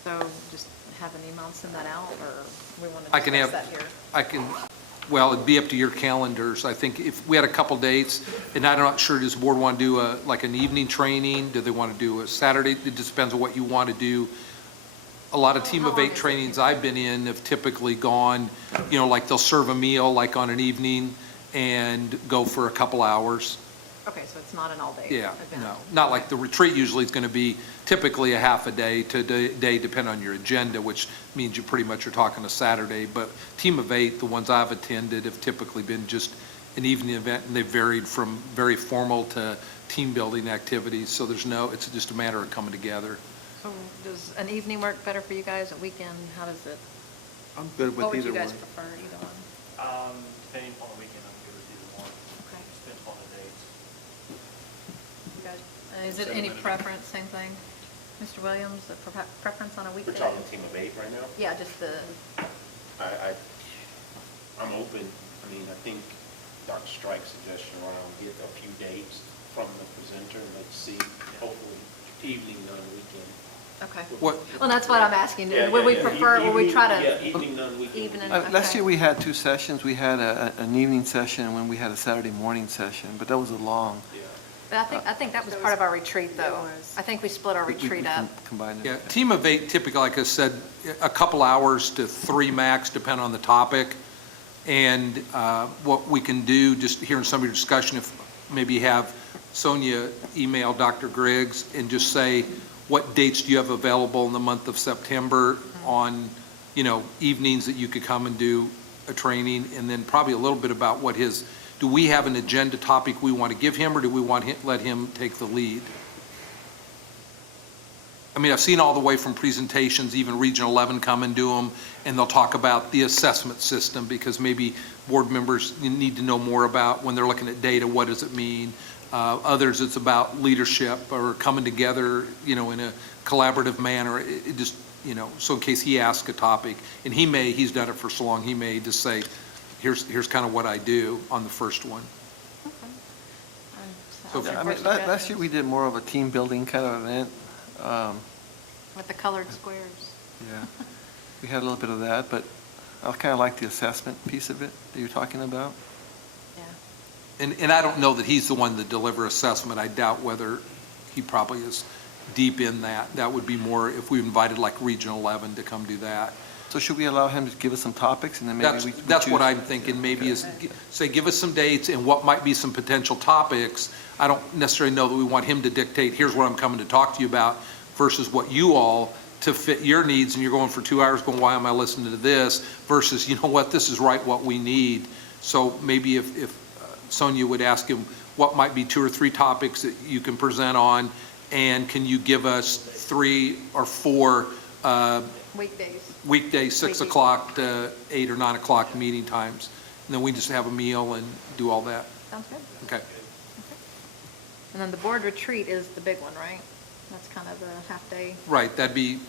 So just have an email and send that out, or we want to I can discuss have, that here? I can, well, it'd be up to your calendars. I think if we had a couple dates, and I'm not sure, does the board want to do like an evening training? Do they want to do a Saturday? It just depends on what you want to do. A lot of Team of 8 trainings I've been in have typically gone, like they'll serve a meal like on an evening and go for a couple hours. Okay, so it's not an all-day Yeah, event? no, not like the retreat usually is going to be typically a half a day to a day, depending on your agenda, which means you pretty much are talking a Saturday. But Team of 8, the ones I've attended, have typically been just an evening event, and they've varied from very formal to team building activities. So it's just a matter of coming together. So does an evening work better for you guys, a weekend? How does it? I'm good with What would either you guys one. prefer, either one? Depending upon the weekend, I'm good with either one. Okay. Depends upon the dates. You guys, is it any preference, same thing? Mr. Williams, a preference on a weekday? We're talking Team of 8 right now? Yeah, just the, I'm open. I mean, I think Dr. Strike's suggestion around get a few dates from the presenter and let's see, hopefully evening, non-weekend. okay. What? Well, that's what I'm asking. Yeah, Would we yeah. prefer, would we try to? Yeah, evening, non-weekend. Evening, Last okay. year, we had 2 sessions. We had an evening session and when we had a Saturday morning session, but that was a long. But I think that was part of our retreat, though. I think we split our retreat up. Combined. Yeah, Team of 8 typically, like I said, a couple hours to 3 max, depending on the topic. And what we can do, just hearing some of your discussion, if maybe have Sonia email Dr. Griggs and just say, what dates do you have available in the month of September on, evenings that you could come and do a training, and then probably a little bit about what do we have an agenda topic we want to give him, or do we want let him take the lead? I mean, I've seen all the way from presentations, even Region 11 come and do them, and they'll talk about the assessment system, because maybe board members need to know more about when they're looking at data, what does it mean? Others, it's about leadership or coming together, in a collaborative manner. It just, so in case he asks a topic, and he's done it for so long, he may just say, here's kind of what I do on the first one. So, I mean, last year we did more of a team building kind of event. With the colored squares. Yeah, we had a little bit of that, but I kind of like the assessment piece of it that you're talking about. And I don't know that he's the one to deliver assessment. I doubt whether he probably is deep in that. That would be more if we invited like Region 11 to come do that. So should we allow him to give us some topics, and then maybe That's what I'm thinking, maybe is, say, give us some dates and what might be some potential topics. I don't necessarily know that we want him to dictate, here's what I'm coming to talk to you about, versus what you all, to fit your needs, and you're going for 2 hours going, why am I listening to this, versus, you know what, this is right what we need. So maybe if Sonia would ask him what might be 2 or 3 topics that you can present on, and can you give us 3 or 4 weekdays, 6 o'clock to 8 or 9 o'clock meeting times, and then we just have a meal and do all that. Sounds good. Okay. And then the board retreat is the big one, right? That's kind of a half day. Right, that'd be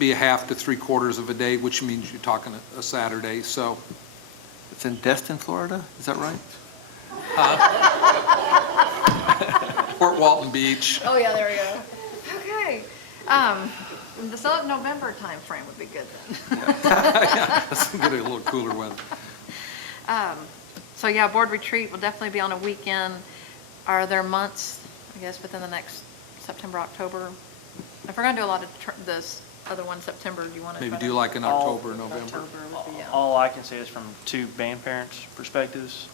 a half to 3/4 of a day, which means you're talking a Saturday, so. It's in Destin, Florida, is that right? Fort Walton Beach. Oh, yeah, there we go. Okay. The November timeframe would be good then. Yeah, let's get a little cooler weather. So yeah, board retreat will definitely be on a weekend. Are there months, I guess, within the next September, October? If we're going to do a lot of this other one, September, do you want to Maybe try do to- like in October, November. All I can say is from 2 band parents' perspectives.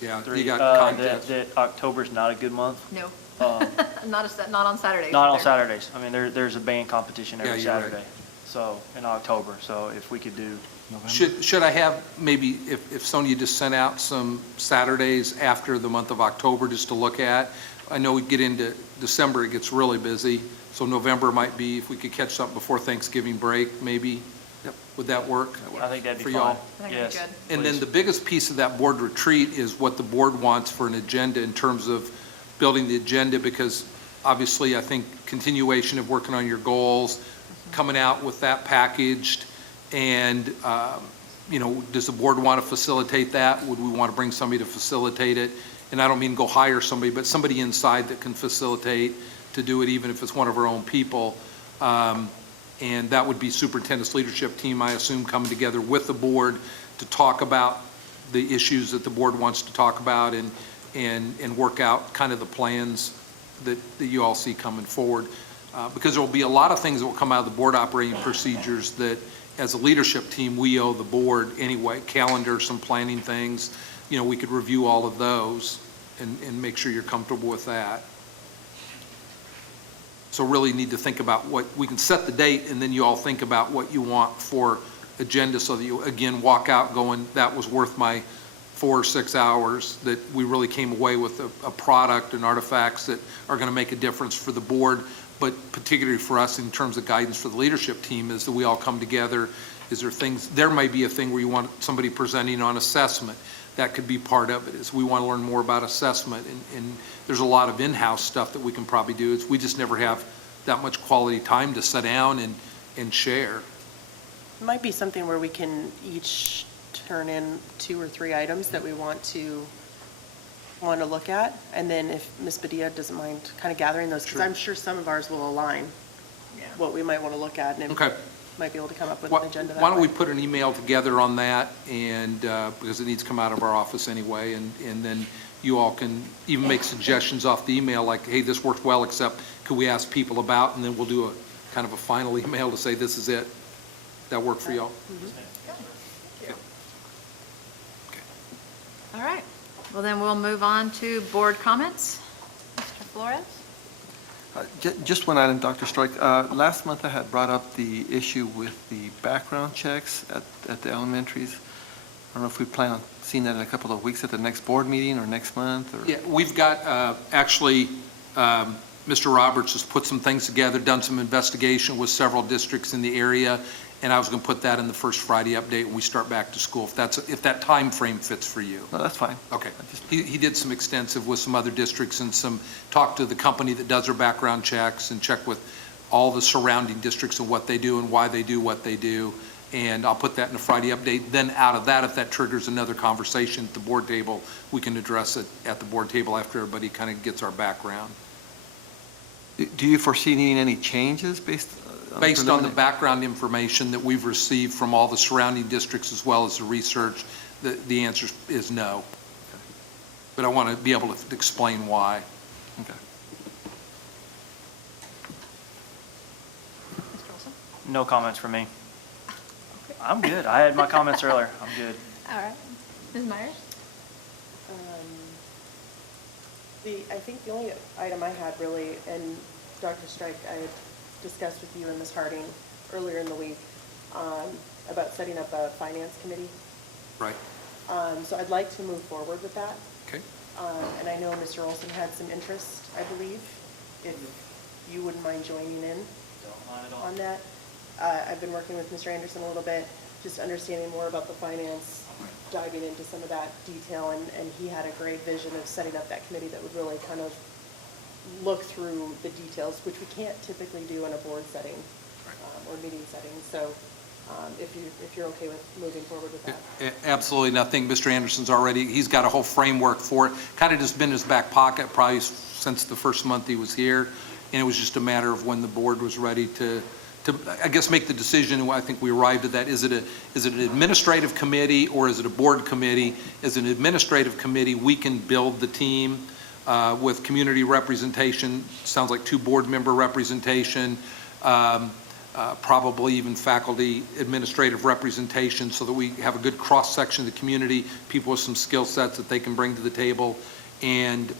Yeah, Three, you got contests. that October's not a good month. No. Um, Not on Saturdays. Not on either. Saturdays. I mean, there's a band competition every Yeah, you're right. Saturday. So, in October, so if we could do November. Should I have, maybe if Sonia just sent out some Saturdays after the month of October just to look at? I know we get into December, it gets really busy, so November might be, if we could catch something before Thanksgiving break, maybe? Yep. Would that work? I think that'd be for fine. y'all? I think that'd be Yes. good. And then the biggest piece of that board retreat is what the board wants for an agenda in terms of building the agenda, because obviously I think continuation of working on your goals, coming out with that packaged, and, does the board want to facilitate that? Would we want to bring somebody to facilitate it? And I don't mean go hire somebody, but somebody inside that can facilitate to do it, even if it's one of our own people. And that would be superintendent's leadership team, I assume, coming together with the board to talk about the issues that the board wants to talk about and work out kind of the plans that you all see coming forward. Because there will be a lot of things that will come out of the board operating procedures that, as a leadership team, we owe the board anyway. Calendar, some planning things, we could review all of those and make sure you're comfortable with that. So really need to think about what, we can set the date, and then you all think about what you want for agenda, so that you, again, walk out going, that was worth my 4 or 6 hours, that we really came away with a product and artifacts that are going to make a difference for the board, but particularly for us in terms of guidance for the leadership team, is that we all come together. Is there things, there might be a thing where you want somebody presenting on assessment. That could be part of it, is we want to learn more about assessment, and there's a lot of in-house stuff that we can probably do. We just never have that much quality time to sit down and share. It might be something where we can each turn in 2 or 3 items that we want to look at, and then if Ms. Badia doesn't mind kind of gathering those, because Sure. I'm sure some of ours will align what we might want to look at, and Okay. might be able to come up with an agenda that Why don't we way. put an email together on that, and because it needs to come out of our office anyway, and then you all can even make suggestions off the email, like, hey, this worked well, except could we ask people about, and then we'll do a kind of a final email to say this is it. That work for y'all? All right. Well, then we'll move on to board comments. Mr. Flores? Just one item, Dr. Strike. Last month I had brought up the issue with the background checks at the elementaries. I don't know if we plan on seeing that in a couple of weeks at the next board meeting or next month, or? Yeah, we've got actually Mr. Roberts has put some things together, done some investigation with several districts in the area, and I was going to put that in the first Friday update when we start back to school, if that time frame fits for you. No, that's fine. Okay. He did some extensive with some other districts and talked to the company that does their background checks and checked with all the surrounding districts and what they do and why they do what they do. And I'll put that in a Friday update. Then out of that, if that triggers another conversation at the board table, we can address it at the board table after everybody kind of gets our background. Do you foresee needing any changes based on the background information that we've received from all the surrounding districts as well as the research? The answer is no. But I want to be able to explain why. Okay. No comments from me. I'm good. I had my comments earlier. I'm good. All right. Ms. Myers? I think the only item I had really, and Dr. Strike, I had discussed with you and Ms. Harding earlier in the week about setting up a finance committee. Right. So I'd like to move forward with that. Okay. And I know Mr. Olson had some interest, I believe, if you wouldn't mind joining in on that. I've been working with Mr. Anderson a little bit, just understanding more about the finance, diving into some of that detail, and he had a great vision of setting up that committee that would really kind of look through the details, which we can't typically do in a board setting or meeting setting. So if you're okay with moving forward with that. Absolutely. And I think Mr. Anderson's he's got a whole framework for it. Kind of just been in his back pocket probably since the first month he was here. And it was just a matter of when the board was ready to I guess, make the decision. I think we arrived at that. Is it an administrative committee or is it a board committee? As an administrative committee, we can build the team with community representation. Sounds like 2 board member representation, probably even faculty administrative representation, so that we have a good cross section of the community, people with some skill sets that they can bring to the table. And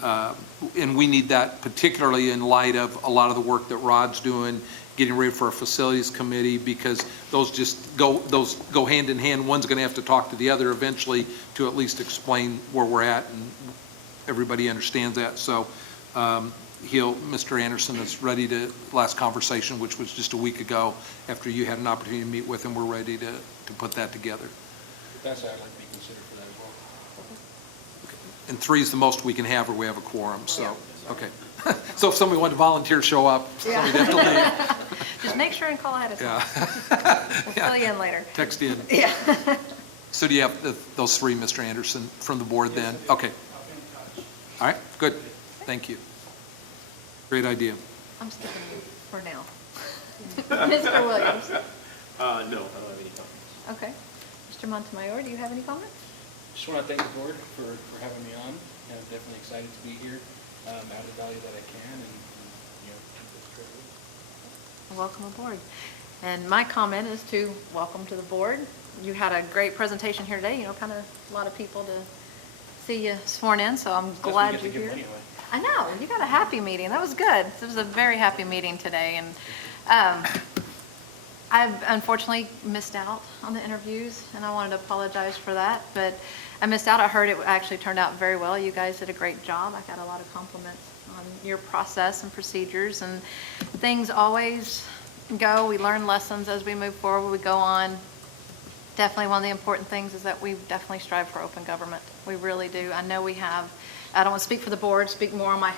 we need that particularly in light of a lot of the work that Rod's doing, getting ready for a facilities committee, because those go hand in hand. One's going to have to talk to the other eventually to at least explain where we're at, and everybody understands that. So Mr. Anderson is ready to, last conversation, which was just a week ago, after you had an opportunity to meet with him, we're ready to put that together. That's I'd like to be considered for that as well. And 3 is the most we can have, or we have a quorum. So, okay. So if somebody wanted to volunteer, show up. Somebody'd have to leave. Just make sure and call ahead of time. Yeah. We'll fill you in later. Text in. Yeah. So do you have those 3, Mr. Anderson, from the board then? Okay. All right, good. Thank you. Great idea. I'm sticking with you for now. Mr. Williams? No, I don't have any comments. Okay. Mr. Montemayor, do you have any comments? Just want to thank the board for having me on, and I'm definitely excited to be here, add the value that I can, and keep this privilege. Welcome aboard. And my comment is to welcome to the board. You had a great presentation here today, kind of a lot of people to see you sworn in, so I'm glad you're here. I know, you got a happy meeting. That was good. It was a very happy meeting today, and I've unfortunately missed out on the interviews, and I wanted to apologize for that, but I missed out. I heard it actually turned out very well. You guys did a great job. I got a lot of compliments on your process and procedures, and things always go. We learn lessons as we move forward. We go on. Definitely one of the important things is that we definitely strive for open government. We really do. I know we have. I don't want to speak for the board, speak more on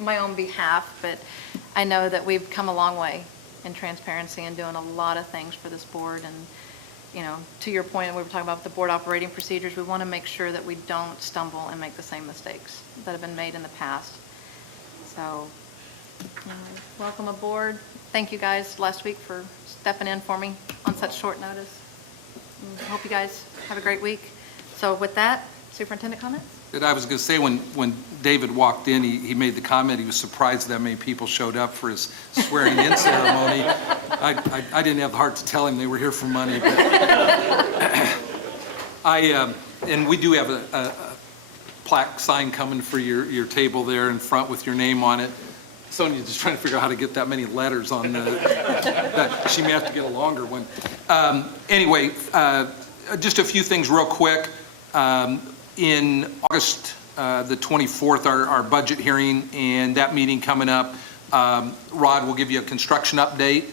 my own behalf, but I know that we've come a long way in transparency and doing a lot of things for this board. And to your point, we were talking about the board operating procedures. We want to make sure that we don't stumble and make the same mistakes that have been made in the past. So, welcome aboard. Thank you guys last week for stepping in for me on such short notice. I hope you guys have a great week. So with that, superintendent comments? I was going to say, when David walked in, he made the comment he was surprised that many people showed up for his swearing in ceremony. I didn't have the heart to tell him they were here for money. But and we do have a plaque sign coming for your table there in front with your name on it. Sonia's just trying to figure out how to get that many letters on that. She may have to get a longer one. Anyway, just a few things real quick. In August the 24th, our budget hearing, and that meeting coming up, Rod will give you a construction update.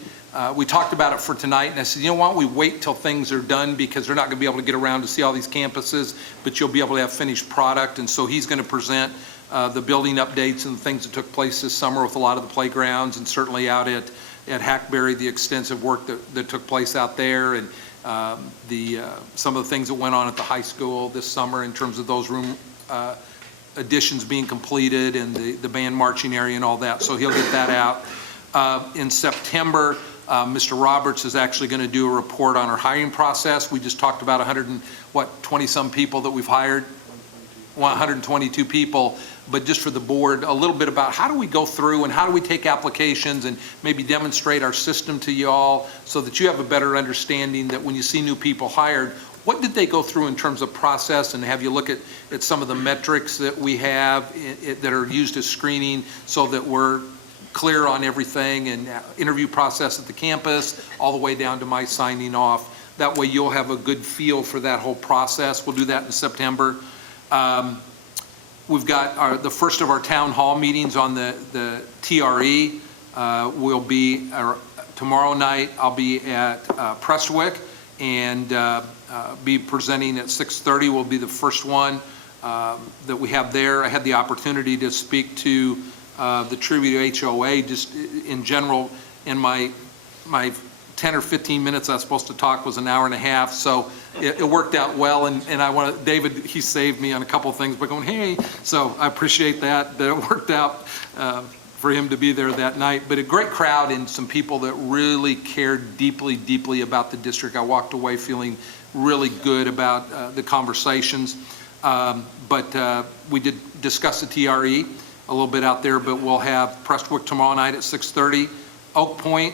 We talked about it for tonight, and I said, you know, why don't we wait till things are done, because they're not going to be able to get around to see all these campuses, but you'll be able to have finished product. And so he's going to present the building updates and the things that took place this summer with a lot of the playgrounds, and certainly out at Hackberry, the extensive work that took place out there, and some of the things that went on at the high school this summer in terms of those room additions being completed, and the band marching area and all that. So he'll get that out. In September, Mr. Roberts is actually going to do a report on our hiring process. We just talked about 20-some people that we've hired, 122 people. But just for the board, a little bit about how do we go through and how do we take applications and maybe demonstrate our system to you all, so that you have a better understanding that when you see new people hired, what did they go through in terms of process, and have you look at some of the metrics that we have that are used as screening, so that we're clear on everything, and interview process at the campus all the way down to my signing off. That way you'll have a good feel for that whole process. We'll do that in September. We've got the first of our town hall meetings on the TRE. Will be tomorrow night. I'll be at Prestwick, and be presenting at 6:30. Will be the first one that we have there. I had the opportunity to speak to the Tribute HOA just in general. In my 10 or 15 minutes I was supposed to talk was an hour and a half, so it worked out well, and I want to, David, he saved me on a couple of things by going, hey, so I appreciate that it worked out for him to be there that night. But a great crowd and some people that really cared deeply, deeply about the district. I walked away feeling really good about the conversations. But we did discuss the TRE a little bit out there, but we'll have Prestwick tomorrow night at 6:30. Oak Point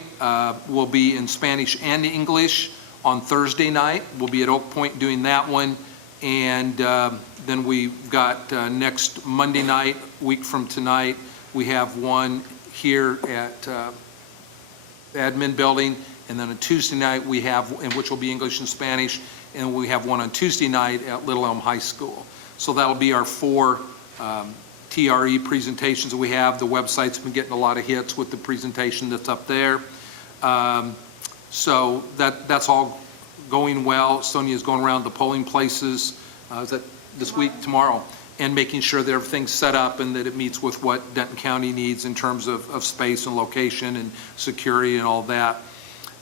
will be in Spanish and English on Thursday night. We'll be at Oak Point doing that one. And then we've got next Monday night, week from tonight, we have one here at admin building. And then on Tuesday night we have, and which will be English and Spanish, and we have one on Tuesday night at Little Elm High School. So that'll be our 4 TRE presentations that we have. The website's been getting a lot of hits with the presentation that's up there. So that's all going well. Sonia's going around the polling places. Is that this week? Tomorrow. And making sure that everything's set up and that it meets with what Denton County needs in terms of space and location and security and all that.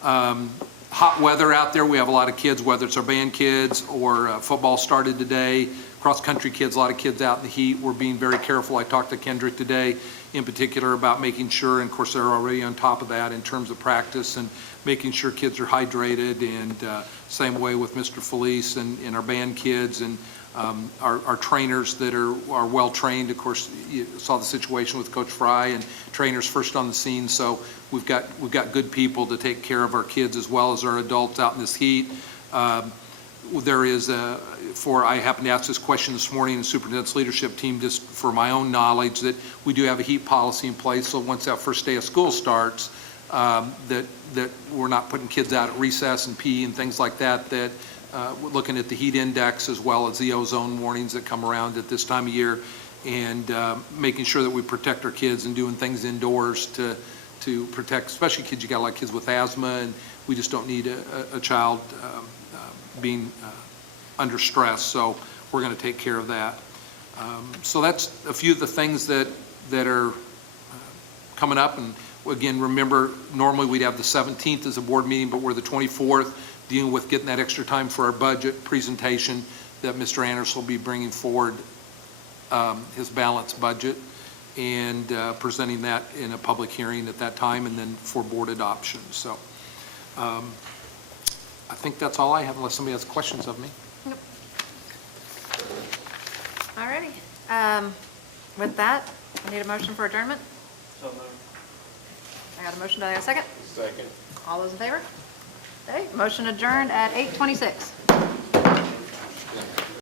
Hot weather out there. We have a lot of kids, whether it's our band kids or football started today. Cross-country kids, a lot of kids out in the heat. We're being very careful. I talked to Kendrick today in particular about making sure, and of course they're already on top of that in terms of practice and making sure kids are hydrated, and same way with Mr. Felice and our band kids and our trainers that are well trained. Of course, you saw the situation with Coach Fry and trainers first on the scene, so we've got good people to take care of our kids as well as our adults out in this heat. There is I happened to ask this question this morning in the superintendent's leadership team, just for my own knowledge, that we do have a heat policy in place. So once that first day of school starts, that we're not putting kids out at recess and PE and things like that. That we're looking at the heat index as well as the ozone warnings that come around at this time of year, and making sure that we protect our kids and doing things indoors to protect, especially kids. You got a lot of kids with asthma, and we just don't need a child being under stress, so we're going to take care of that. So that's a few of the things that are coming up. And again, remember, normally we'd have the 17th as a board meeting, but we're the 24th, dealing with getting that extra time for our budget presentation that Mr. Anderson will be bringing forward his balanced budget and presenting that in a public hearing at that time, and then for board adoption. So I think that's all I have, unless somebody has questions of me. Nope. All righty. With that, I need a motion for adjournment. So moved. I got a motion. Do I have a second? Second. All those in favor? Okay. Motion adjourned at 8:26.